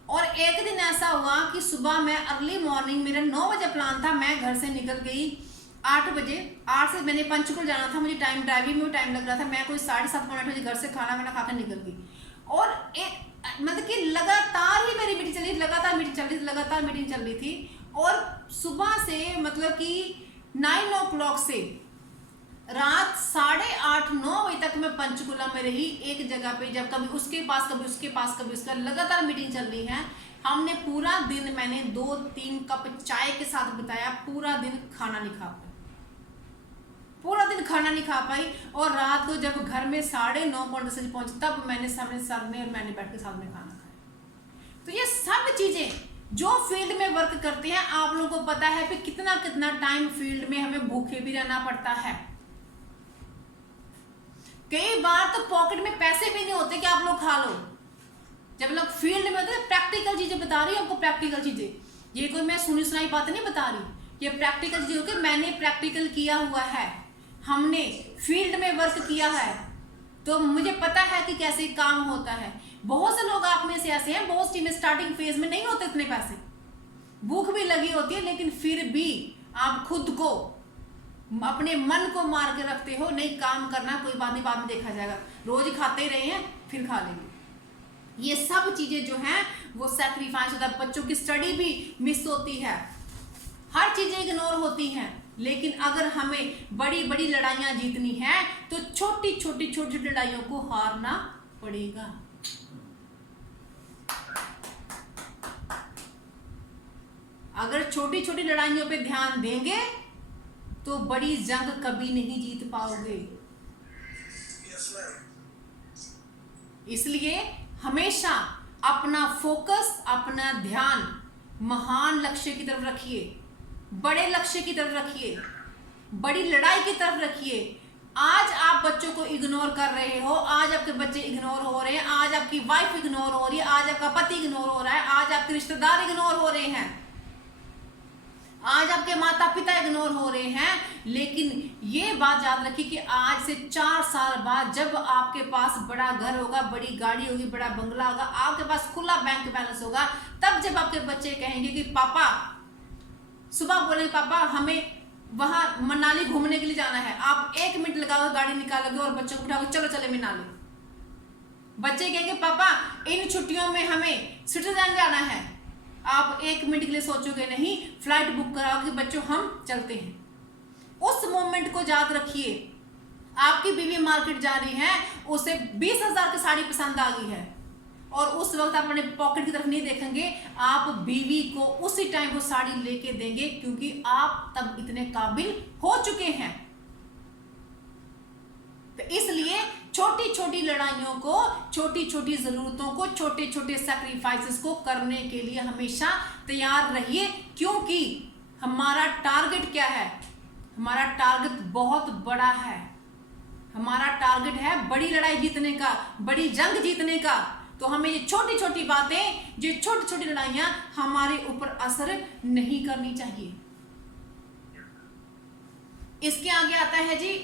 और एक दिन ऐसा हुआ कि सुबह मैं अर्ली मॉर्निंग, मेरा 9 बजे प्लान था, मैं घर से निकल गई 8 बजे। 8 से मैंने पंचकुल जाना था, मुझे ड्राइविंग में टाइम लग रहा था, मैं कोई 7:30-8 बजे घर से खाना वाना खाकर निकल गई। और मतलब कि लगातार ही मेरी मीटिंग चल रही थी, लगातार मीटिंग चल रही थी। और सुबह से मतलब कि 9 o'clock से रात 8:30-9 बजे तक मैं पंचकुला में रही, एक जगह पे, जब कभी उसके पास, कभी उसके पास, कभी उसका, लगातार मीटिंग चल रही है। हमने पूरा दिन, मैंने 2-3 कप चाय के साथ बिताया, पूरा दिन खाना नहीं खा पाई। और रात को जब घर में 9:30 बजे पहुंची, तब मैंने सामने सर ने और मैंने बैठ के साथ में खाना खाया। तो ये सब चीजें जो फील्ड में वर्क करते हैं, आप लोगों को पता है कि कितना टाइम फील्ड में हमें भूखे भी रहना पड़ता है। कई बार तो पॉकेट में पैसे भी नहीं होते कि आप लोग खा लो। जब लोग फील्ड में होते हैं, प्रैक्टिकल चीजें बता रही हूँ आपको, प्रैक्टिकल चीजें, ये कोई मैं सुनी सुनाई बात नहीं बता रही, ये प्रैक्टिकल चीजें होकर मैंने प्रैक्टिकल किया हुआ है, हमने फील्ड में वर्क किया है, तो मुझे पता है कि कैसे काम होता है। बहुत से लोग आप में से ऐसे हैं, बहुत सी में स्टार्टिंग फेज में नहीं होते इतने पैसे, भूख भी लगी होती है, लेकिन फिर भी आप खुद को, अपने मन को मार के रखते हो, नहीं काम करना, कोई बात नहीं, बाद में देखा जाएगा, रोज खाते ही रहे हैं, फिर खा लेंगे। ये सब चीजें जो हैं वो सैक्रिफाइस होता है। बच्चों की स्टडी भी मिस होती है, हर चीजें इग्नोर होती हैं। लेकिन अगर हमें बड़ी बड़ी लड़ाइयां जीतनी है तो छोटी छोटी लड़ाइयों को हारना पड़ेगा। अगर छोटी छोटी लड़ाइयों पे ध्यान देंगे तो बड़ी जंग कभी नहीं जीत पाओगे। इसलिए हमेशा अपना फोकस, अपना ध्यान महान लक्ष्य की तरफ रखिए, बड़े लक्ष्य की तरफ रखिए, बड़ी लड़ाई की तरफ रखिए। आज आप बच्चों को इग्नोर कर रहे हो, आज आपके बच्चे इग्नोर हो रहे हैं, आज आपकी वाइफ इग्नोर हो रही है, आज आपका पति इग्नोर हो रहा है, आज आपके रिश्तेदार इग्नोर हो रहे हैं, आज आपके माता पिता इग्नोर हो रहे हैं, लेकिन ये बात याद रखिए कि आज से 4 साल बाद जब आपके पास बड़ा घर होगा, बड़ी गाड़ी होगी, बड़ा बंगला होगा, आपके पास खुला बैंक बैलेंस होगा, तब जब आपके बच्चे कहेंगे कि पापा, सुबह बोलेंगे पापा हमें वहां मनाली घूमने के लिए जाना है, आप 1 मिनट लगाओगे, गाड़ी निकालोगे और बच्चों को उठाओगे, चलो चले मनाली। बच्चे कहेंगे पापा इन छुट्टियों में हमें स्विट्जरलैंड जाना है, आप 1 मिनट के लिए सोचोगे नहीं, फ्लाइट बुक कराओगे, बच्चों हम चलते हैं। उस मोमेंट को याद रखिए। आपकी बीवी मार्केट जा रही है, उसे 20,000 की साड़ी पसंद आ गई है और उस वक्त आप अपने पॉकेट की तरफ नहीं देखेंगे, आप बीवी को उसी टाइम वो साड़ी लेके देंगे, क्योंकि आप तब इतने काबिल हो चुके हैं। तो इसलिए छोटी छोटी लड़ाइयों को, छोटी छोटी जरूरतों को, छोटे छोटे सैक्रिफाइसेस को करने के लिए हमेशा तैयार रहिए, क्योंकि हमारा टारगेट क्या है? हमारा टारगेट बहुत बड़ा है। हमारा टारगेट है बड़ी लड़ाई जीतने का, बड़ी जंग जीतने का। तो हमें ये छोटी छोटी बातें, जो छोटी छोटी लड़ाइयां हमारे ऊपर असर नहीं करनी चाहिए। इसके आगे आता है जी,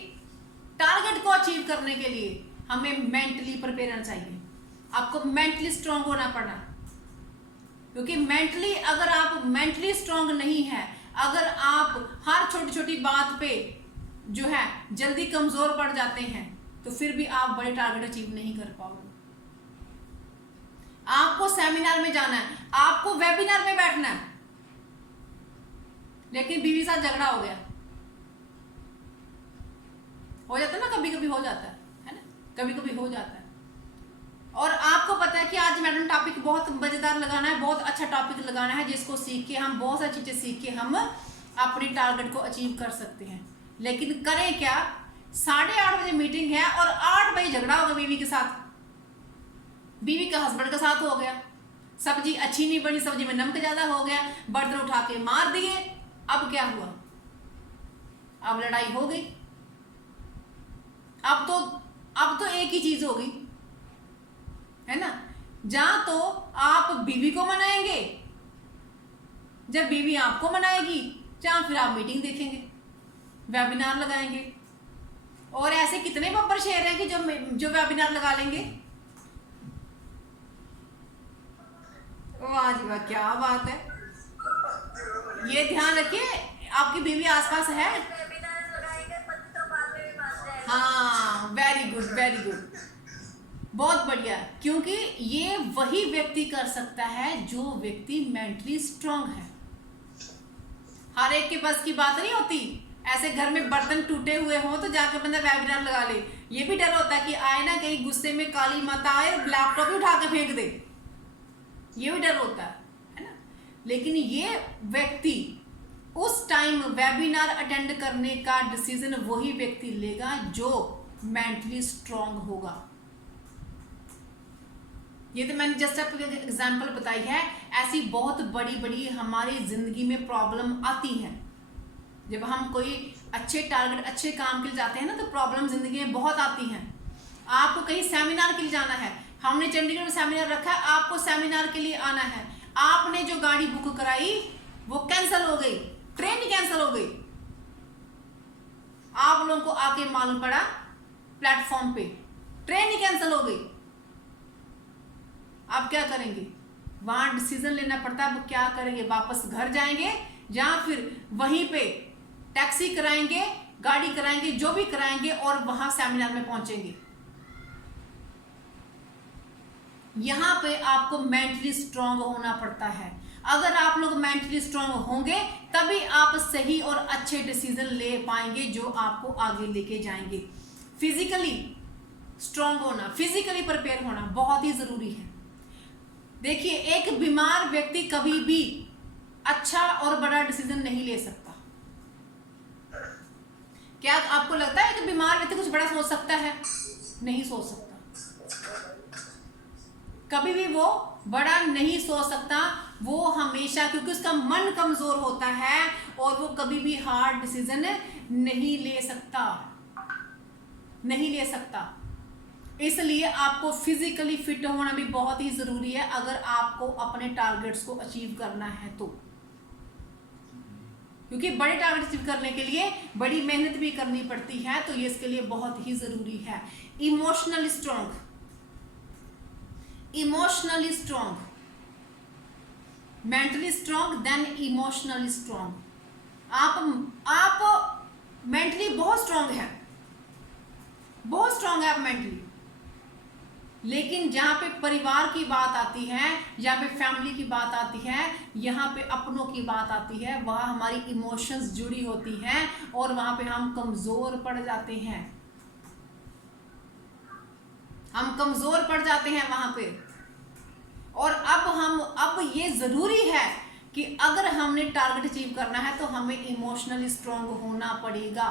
टारगेट को अचीव करने के लिए हमें मेंटली प्रिपेयर रहना चाहिए। आपको मेंटली स्ट्रांग होना पड़ना, क्योंकि मेंटली, अगर आप मेंटली स्ट्रांग नहीं है, अगर आप हर छोटी छोटी बात पे जो है जल्दी कमजोर पड़ जाते हैं, तो फिर भी आप बड़े टारगेट अचीव नहीं कर पाओगे। आपको सेमिनार में जाना है, आपको वेबिनार में बैठना है, लेकिन बीवी के साथ झगड़ा हो गया, हो जाता है ना, कभी कभी हो जाता है ना, कभी कभी हो जाता है। और आपको पता है कि आज मैडम टॉपिक बहुत मजेदार लगाना है, बहुत अच्छा टॉपिक लगाना है, जिसको सीख के हम बहुत सारी चीजें सीख के हम अपनी टारगेट को अचीव कर सकते हैं। लेकिन करें क्या? 8:30 बजे मीटिंग है और 8 बजे झगड़ा होगा बीवी के साथ, बीवी का हस्बैंड के साथ हो गया, सब्जी अच्छी नहीं बनी, सब्जी में नमक ज्यादा हो गया, बर्तन उठा के मार दिए। अब क्या हुआ? अब लड़ाई हो गई। अब तो एक ही चीज होगी, है ना? जहां तो आप बीवी को मनाएंगे, जब बीवी आपको मनाएगी, जहां फिर आप मीटिंग देखेंगे, वेबिनार लगाएंगे। और ऐसे कितने बब्बर शेर हैं कि जो वेबिनार लगा लेंगे। वाह जी वाह, क्या बात है। ये ध्यान रखिए, आपकी बीवी आसपास है। हाँ, वेरी गुड वेरी गुड, बहुत बढ़िया। क्योंकि ये वही व्यक्ति कर सकता है जो व्यक्ति मेंटली स्ट्रांग है। हर एक के पास की बात नहीं होती। ऐसे घर में बर्तन टूटे हुए हो तो जाकर बंदा वेबिनार लगा ले। ये भी डर होता है कि आए ना कहीं गुस्से में काली माता आए और लैपटॉप भी उठा के फेंक दे, ये भी डर होता है ना। लेकिन ये व्यक्ति उस टाइम वेबिनार अटेंड करने का डिसीजन वही व्यक्ति लेगा जो मेंटली स्ट्रांग होगा। ये तो मैंने जस्ट आपको एग्जांपल बताई है। ऐसी बहुत बड़ी बड़ी हमारी जिंदगी में प्रॉब्लम आती है। जब हम कोई अच्छे टारगेट, अच्छे काम के लिए जाते हैं ना, तो प्रॉब्लम जिंदगी में बहुत आती हैं। आपको कहीं सेमिनार के लिए जाना है, हमने चंडीगढ़ में सेमिनार रखा है, आपको सेमिनार के लिए आना है, आपने जो गाड़ी बुक कराई वो कैंसिल हो गई, ट्रेन ही कैंसिल हो गई। आप लोगों को आके मालूम पड़ा प्लेटफॉर्म पे ट्रेन ही कैंसिल हो गई। आप क्या करेंगे? वहां डिसीजन लेना पड़ता है। अब क्या करेंगे? वापस घर जाएंगे या फिर वहीं पे टैक्सी कराएंगे, गाड़ी कराएंगे, जो भी कराएंगे और वहां सेमिनार में पहुंचेंगे। यहां पे आपको मेंटली स्ट्रांग होना पड़ता है। अगर आप लोग मेंटली स्ट्रांग होंगे तभी आप सही और अच्छे डिसीजन ले पाएंगे जो आपको आगे लेके जाएंगे। फिजिकली स्ट्रांग होना, फिजिकली प्रिपेयर होना बहुत ही जरूरी है। देखिए, एक बीमार व्यक्ति कभी भी अच्छा और बड़ा डिसीजन नहीं ले सकता। क्या आपको लगता है कि बीमार व्यक्ति कुछ बड़ा सोच सकता है? नहीं सोच सकता। कभी भी वो बड़ा नहीं सोच सकता। वो हमेशा, क्योंकि उसका मन कमजोर होता है और वो कभी भी हार्ड डिसीजन नहीं ले सकता, नहीं ले सकता। इसलिए आपको फिजिकली फिट होना भी बहुत ही जरूरी है अगर आपको अपने टारगेट्स को अचीव करना है तो। क्योंकि बड़े टारगेट अचीव करने के लिए बड़ी मेहनत भी करनी पड़ती है, तो ये इसके लिए बहुत ही जरूरी है। Emotionally strong, emotionally strong, mentally strong then emotionally strong. आप मेंटली बहुत स्ट्रॉन्ग है, बहुत स्ट्रॉन्ग है आप मेंटली, लेकिन जहां पे परिवार की बात आती है, जहां पे फैमिली की बात आती है, यहाँ पे अपनों की बात आती है, वहां हमारी इमोशंस जुड़ी होती हैं और वहां पे हम कमजोर पड़ जाते हैं, हम कमजोर पड़ जाते हैं वहां पे। और अब ये जरूरी है कि अगर हमने टारगेट अचीव करना है तो हमें इमोशनली स्ट्रांग होना पड़ेगा।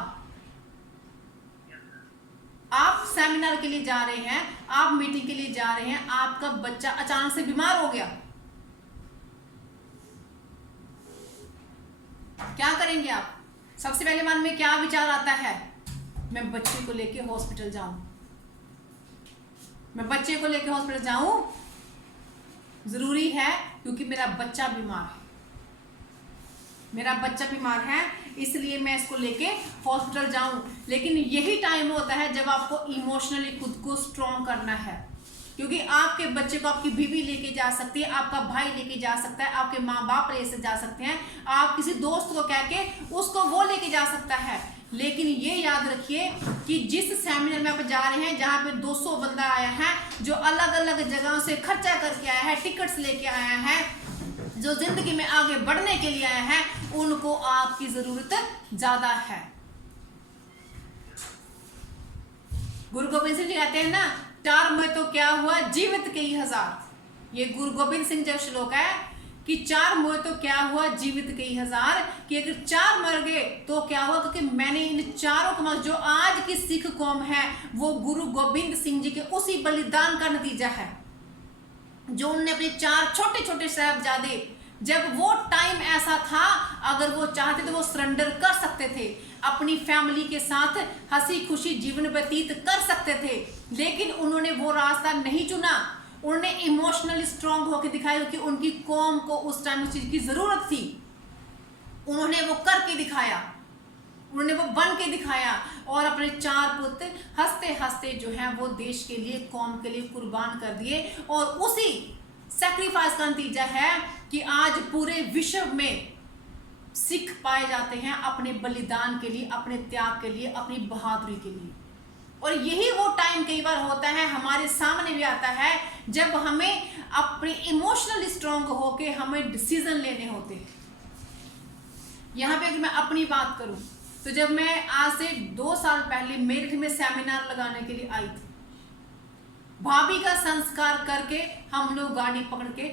आप सेमिनार के लिए जा रहे हैं, आप मीटिंग के लिए जा रहे हैं, आपका बच्चा अचानक से बीमार हो गया, क्या करेंगे आप? सबसे पहले मन में क्या विचार आता है? मैं बच्चे को लेके हॉस्पिटल जाऊं, मैं बच्चे को लेके हॉस्पिटल जाऊं, जरूरी है क्योंकि मेरा बच्चा बीमार है, मेरा बच्चा बीमार है, इसलिए मैं इसको लेके हॉस्पिटल जाऊं। लेकिन यही टाइम होता है जब आपको इमोशनली खुद को स्ट्रॉन्ग करना है, क्योंकि आपके बच्चे को आपकी बीवी लेके जा सकती है, आपका भाई लेके जा सकता है, आपके माँ बाप ले जा सकते हैं, आप किसी दोस्त को कह के उसको वो लेके जा सकता है। लेकिन ये याद रखिए कि जिस सेमिनार में आप जा रहे हैं, जहाँ पे 200 बंदा आया है, जो अलग अलग जगहों से खर्चा करके आया है, टिकट्स लेके आया है, जो जिंदगी में आगे बढ़ने के लिए आया है, उनको आपकी जरूरत ज्यादा है। गुरु गोबिंद सिंह जी कहते हैं ना, 4 में तो क्या हुआ, जीवित कई हजार। ये गुरु गोबिंद सिंह जी श्लोक है कि 4 मोए तो क्या हुआ, जीवित कई हजार। कि अगर 4 मर गए तो क्या हुआ, क्योंकि मैंने इन चारों को, जो आज की सिख कौम है वो गुरु गोबिंद सिंह जी के उसी बलिदान का नतीजा है, जो उन्होंने अपने 4 छोटे छोटे साहिबजादे, जब वो टाइम ऐसा था, अगर वो चाहते तो वो सरेंडर कर सकते थे, अपनी फैमिली के साथ हंसी खुशी जीवन व्यतीत कर सकते थे, लेकिन उन्होंने वो रास्ता नहीं चुना। उन्होंने इमोशनली स्ट्रांग होकर दिखाया कि उनकी कौम को उस टाइम उस चीज की जरूरत थी, उन्होंने वो करके दिखाया, उन्होंने वो बन के दिखाया, और अपने 4 पुत्र हंसते हंसते जो है वो देश के लिए, कौम के लिए कुर्बान कर दिए। और उसी सैक्रिफाइस का नतीजा है कि आज पूरे विश्व में सिख पाए जाते हैं अपने बलिदान के लिए, अपने त्याग के लिए, अपनी बहादुरी के लिए। और यही वो टाइम कई बार होता है, हमारे सामने भी आता है, जब हमें अपने इमोशनली स्ट्रांग होके हमें डिसीजन लेने होते हैं। यहाँ पे अगर मैं अपनी बात करूं तो जब मैं आज से 2 साल पहले मेरठ में सेमिनार लगाने के लिए आई थी, भाभी का संस्कार करके हम लोग गाड़ी पकड़ के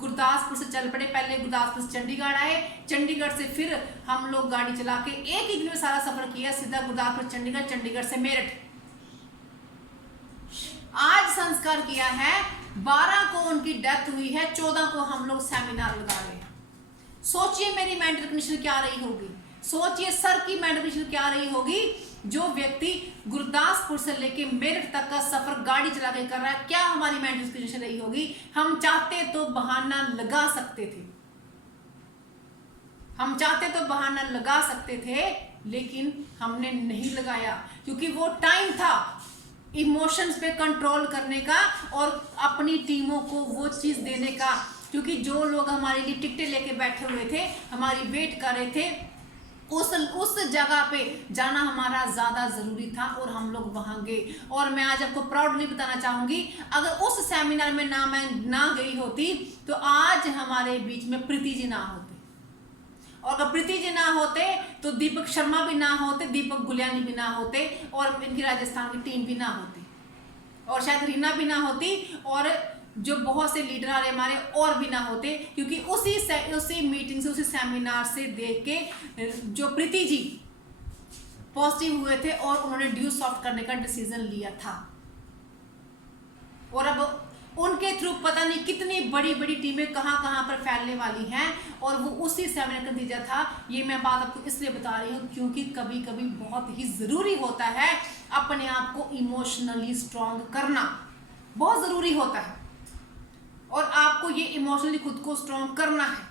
गुरदासपुर से चल पड़े। पहले गुरदासपुर से चंडीगढ़ आए, चंडीगढ़ से फिर हम लोग गाड़ी चला के एक ही दिन में सारा सफर किया, सीधा गुरदासपुर चंडीगढ़, चंडीगढ़ से मेरठ। आज संस्कार किया है, 12 को उनकी डेथ हुई है, 14 को हम लोग सेमिनार लगा रहे हैं। सोचिए मेरी मेंटल कंडीशन क्या रही होगी, सोचिए सर की मेंटल कंडीशन क्या रही होगी, जो व्यक्ति गुरदासपुर से लेके मेरठ तक का सफर गाड़ी चला के कर रहा है, क्या हमारी मेंटल कंडीशन रही होगी। हम चाहते तो बहाना लगा सकते थे, हम चाहते तो बहाना लगा सकते थे, लेकिन हमने नहीं लगाया, क्योंकि वो टाइम था इमोशंस पे कंट्रोल करने का और अपनी टीमों को वो चीज देने का। क्योंकि जो लोग हमारे लिए टिकटें लेके बैठे हुए थे, हमारी वेट कर रहे थे, उस जगह पे जाना हमारा ज्यादा जरूरी था और हम लोग वहां गए। और मैं आज आपको प्राउडली बताना चाहूंगी, अगर उस सेमिनार में मैं ना गई होती तो आज हमारे बीच में प्रीति जी ना होते, और अगर प्रीति जी ना होते तो दीपक शर्मा भी ना होते, दीपक गुलियानी भी ना होते, और इनकी राजस्थान की टीम भी ना होती, और शायद रीना भी ना होती, और जो बहुत से लीडर आ रहे हमारे और भी ना होते। क्योंकि उसी मीटिंग से, उसी सेमिनार से देख के जो प्रीति जी पॉजिटिव हुए थे और उन्होंने ड्यू सॉफ्ट करने का डिसीजन लिया था, और अब उनके थ्रू पता नहीं कितनी बड़ी बड़ी टीमें कहां कहां पर फैलने वाली हैं, और वो उसी सेमिनार का नतीजा था। ये मैं बात आपको इसलिए बता रही हूँ क्योंकि कभी कभी बहुत ही जरूरी होता है अपने आप को इमोशनली स्ट्रांग करना, बहुत जरूरी होता है, और आपको ये इमोशनली खुद को स्ट्रांग करना है।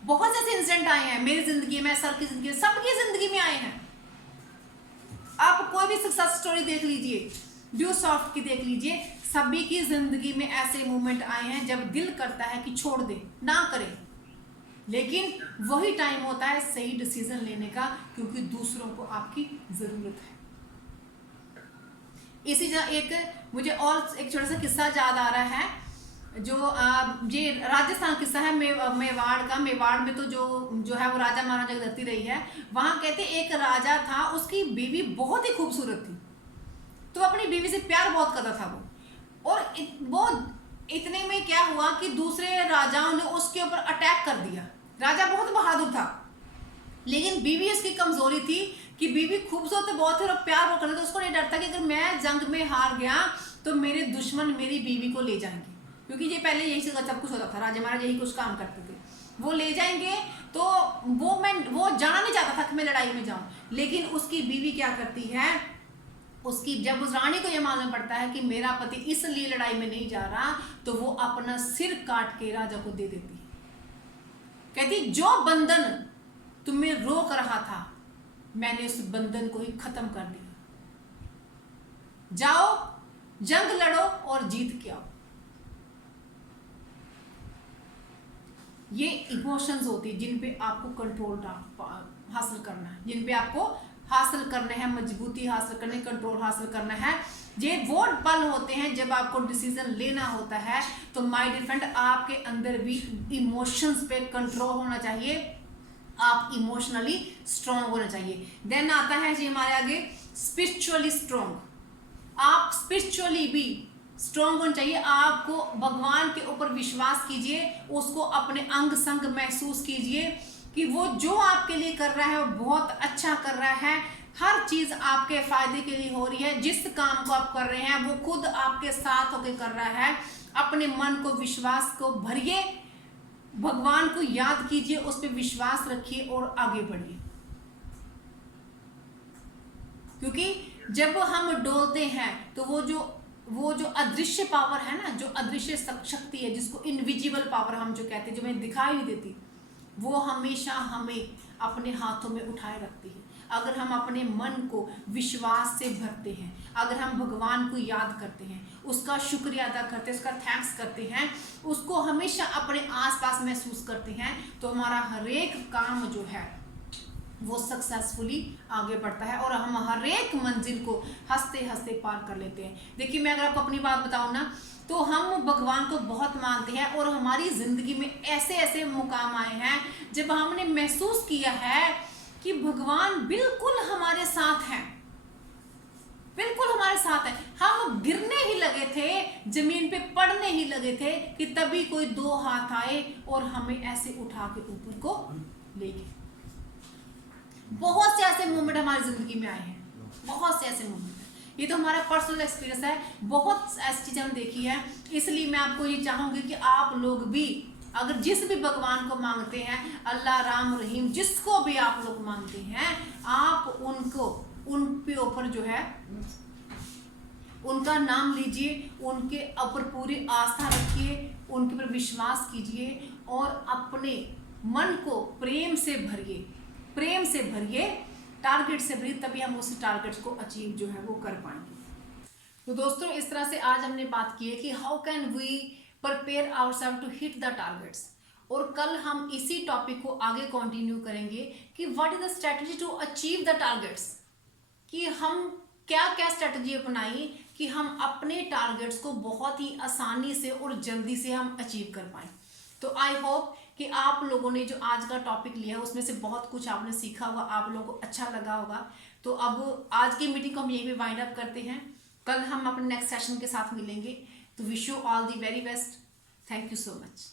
बहुत से ऐसे इंसिडेंट आए हैं मेरी जिंदगी में, सर की जिंदगी में, सबकी जिंदगी में आए हैं। आप कोई भी सक्सेस स्टोरी देख लीजिए, ड्यू सॉफ्ट की देख लीजिए, सभी की जिंदगी में ऐसे मोमेंट आए हैं जब दिल करता है कि छोड़ दे, ना करें, लेकिन वही टाइम होता है सही डिसीजन लेने का, क्योंकि दूसरों को आपकी जरूरत है। इसी जगह एक मुझे और एक छोटा सा किस्सा याद आ रहा है, जो ये राजस्थान किस्सा है, मेवाड़ का। मेवाड़ में तो जो है वो राजा महाराजा की धरती रही है। वहां कहते एक राजा था, उसकी बीवी बहुत ही खूबसूरत थी, तो अपनी बीवी से प्यार बहुत करता था वो। और वो इतने में क्या हुआ कि दूसरे राजाओं ने उसके ऊपर अटैक कर दिया। राजा बहुत बहादुर था, लेकिन बीवी उसकी कमजोरी थी कि बीवी खूबसूरत बहुत थी और प्यार वो करते, तो उसको नहीं डर था कि अगर मैं जंग में हार गया तो मेरे दुश्मन मेरी बीवी को ले जाएंगे, क्योंकि ये पहले यही सब कुछ होता था, राजा महाराज यही कुछ काम करते थे, वो ले जाएंगे। तो वो जाना नहीं चाहता था कि मैं लड़ाई में जाऊं, लेकिन उसकी बीवी क्या करती है, उसकी जब उस रानी को यह मालूम पड़ता है कि मेरा पति इसलिए लड़ाई में नहीं जा रहा, तो वो अपना सिर काट के राजा को दे देती है। कहती जो बंधन तुम्हें रोक रहा था, मैंने उस बंधन को ही खत्म कर दिया, जाओ जंग लड़ो और जीत के आओ। ये इमोशंस होती है जिन पे आपको कंट्रोल हासिल करना है, जिन पे आपको हासिल करना है, मजबूती हासिल करने, कंट्रोल हासिल करना है। ये वो पल होते हैं जब आपको डिसीजन लेना होता है। तो माय डियर फ्रेंड, आपके अंदर भी इमोशंस पे कंट्रोल होना चाहिए, आप इमोशनली स्ट्रांग होना चाहिए। देन आता है जी हमारे आगे स्पिरिचुअली स्ट्रांग। आप स्पिरिचुअली भी स्ट्रांग होना चाहिए। आपको भगवान के ऊपर विश्वास कीजिए, उसको अपने अंग संग महसूस कीजिए कि वो जो आपके लिए कर रहा है वो बहुत अच्छा कर रहा है, हर चीज आपके फायदे के लिए हो रही है। जिस काम को आप कर रहे हैं वो खुद आपके साथ होकर कर रहा है। अपने मन को, विश्वास को भरिए, भगवान को याद कीजिए, उस पर विश्वास रखिए और आगे बढ़िए। क्योंकि जब हम डोलते हैं तो वो जो अदृश्य पावर है ना, जो अदृश्य शक्ति है, जिसको इनविजिबल पावर हम जो कहते हैं, जो हमें दिखाई नहीं देती, वो हमेशा हमें अपने हाथों में उठाए रखती है। अगर हम अपने मन को विश्वास से भरते हैं, अगर हम भगवान को याद करते हैं, उसका शुक्रिया अदा करते हैं, उसका थैंक्स करते हैं, उसको हमेशा अपने आसपास महसूस करते हैं, तो हमारा हर एक काम जो है वो सक्सेसफुली आगे बढ़ता है और हम हर एक मंजिल को हंसते हंसते पार कर लेते हैं। देखिए, मैं अगर आपको अपनी बात बताऊं ना, तो हम भगवान को बहुत मानते हैं और हमारी जिंदगी में ऐसे ऐसे मुकाम आए हैं जब हमने महसूस किया है कि भगवान बिल्कुल हमारे साथ हैं, बिल्कुल हमारे साथ है। हम गिरने ही लगे थे, जमीन पे पड़ने ही लगे थे कि तभी कोई दो हाथ आए और हमें ऐसे उठा के ऊपर को ले गए। बहुत से ऐसे मोमेंट हमारी जिंदगी में आए हैं, बहुत से ऐसे मोमेंट। ये तो हमारा पर्सनल एक्सपीरियंस है, बहुत ऐसी चीजें हमने देखी है। इसलिए मैं आपको ये चाहूंगी कि आप लोग भी अगर जिस भी भगवान को मांगते हैं, अल्लाह, राम, रहीम, जिसको भी आप लोग मांगते हैं, आप उन पे ऊपर जो है उनका नाम लीजिए, उनके ऊपर पूरी आस्था रखिए, उनके ऊपर विश्वास कीजिए और अपने मन को प्रेम से भरिए, प्रेम से भरिए, टारगेट से भरिए, तभी हम उस टारगेट को अचीव जो है वो कर पाएंगे। तो दोस्तों, इस तरह से आज हमने बात की है कि how can we prepare ourselves to hit the targets, और कल हम इसी टॉपिक को आगे कंटिन्यू करेंगे कि what is the strategy to achieve the targets, कि हम क्या क्या स्ट्रेटजी अपनाई कि हम अपने टारगेट्स को बहुत ही आसानी से और जल्दी से हम अचीव कर पाए। तो आई होप कि आप लोगों ने जो आज का टॉपिक लिया है उसमें से बहुत कुछ आपने सीखा होगा, आप लोगों को अच्छा लगा होगा। तो अब आज की मीटिंग को हम यहीं पे वाइंड अप करते हैं, कल हम अपने नेक्स्ट सेशन के साथ मिलेंगे। तो wish you all the very best, thank you so much.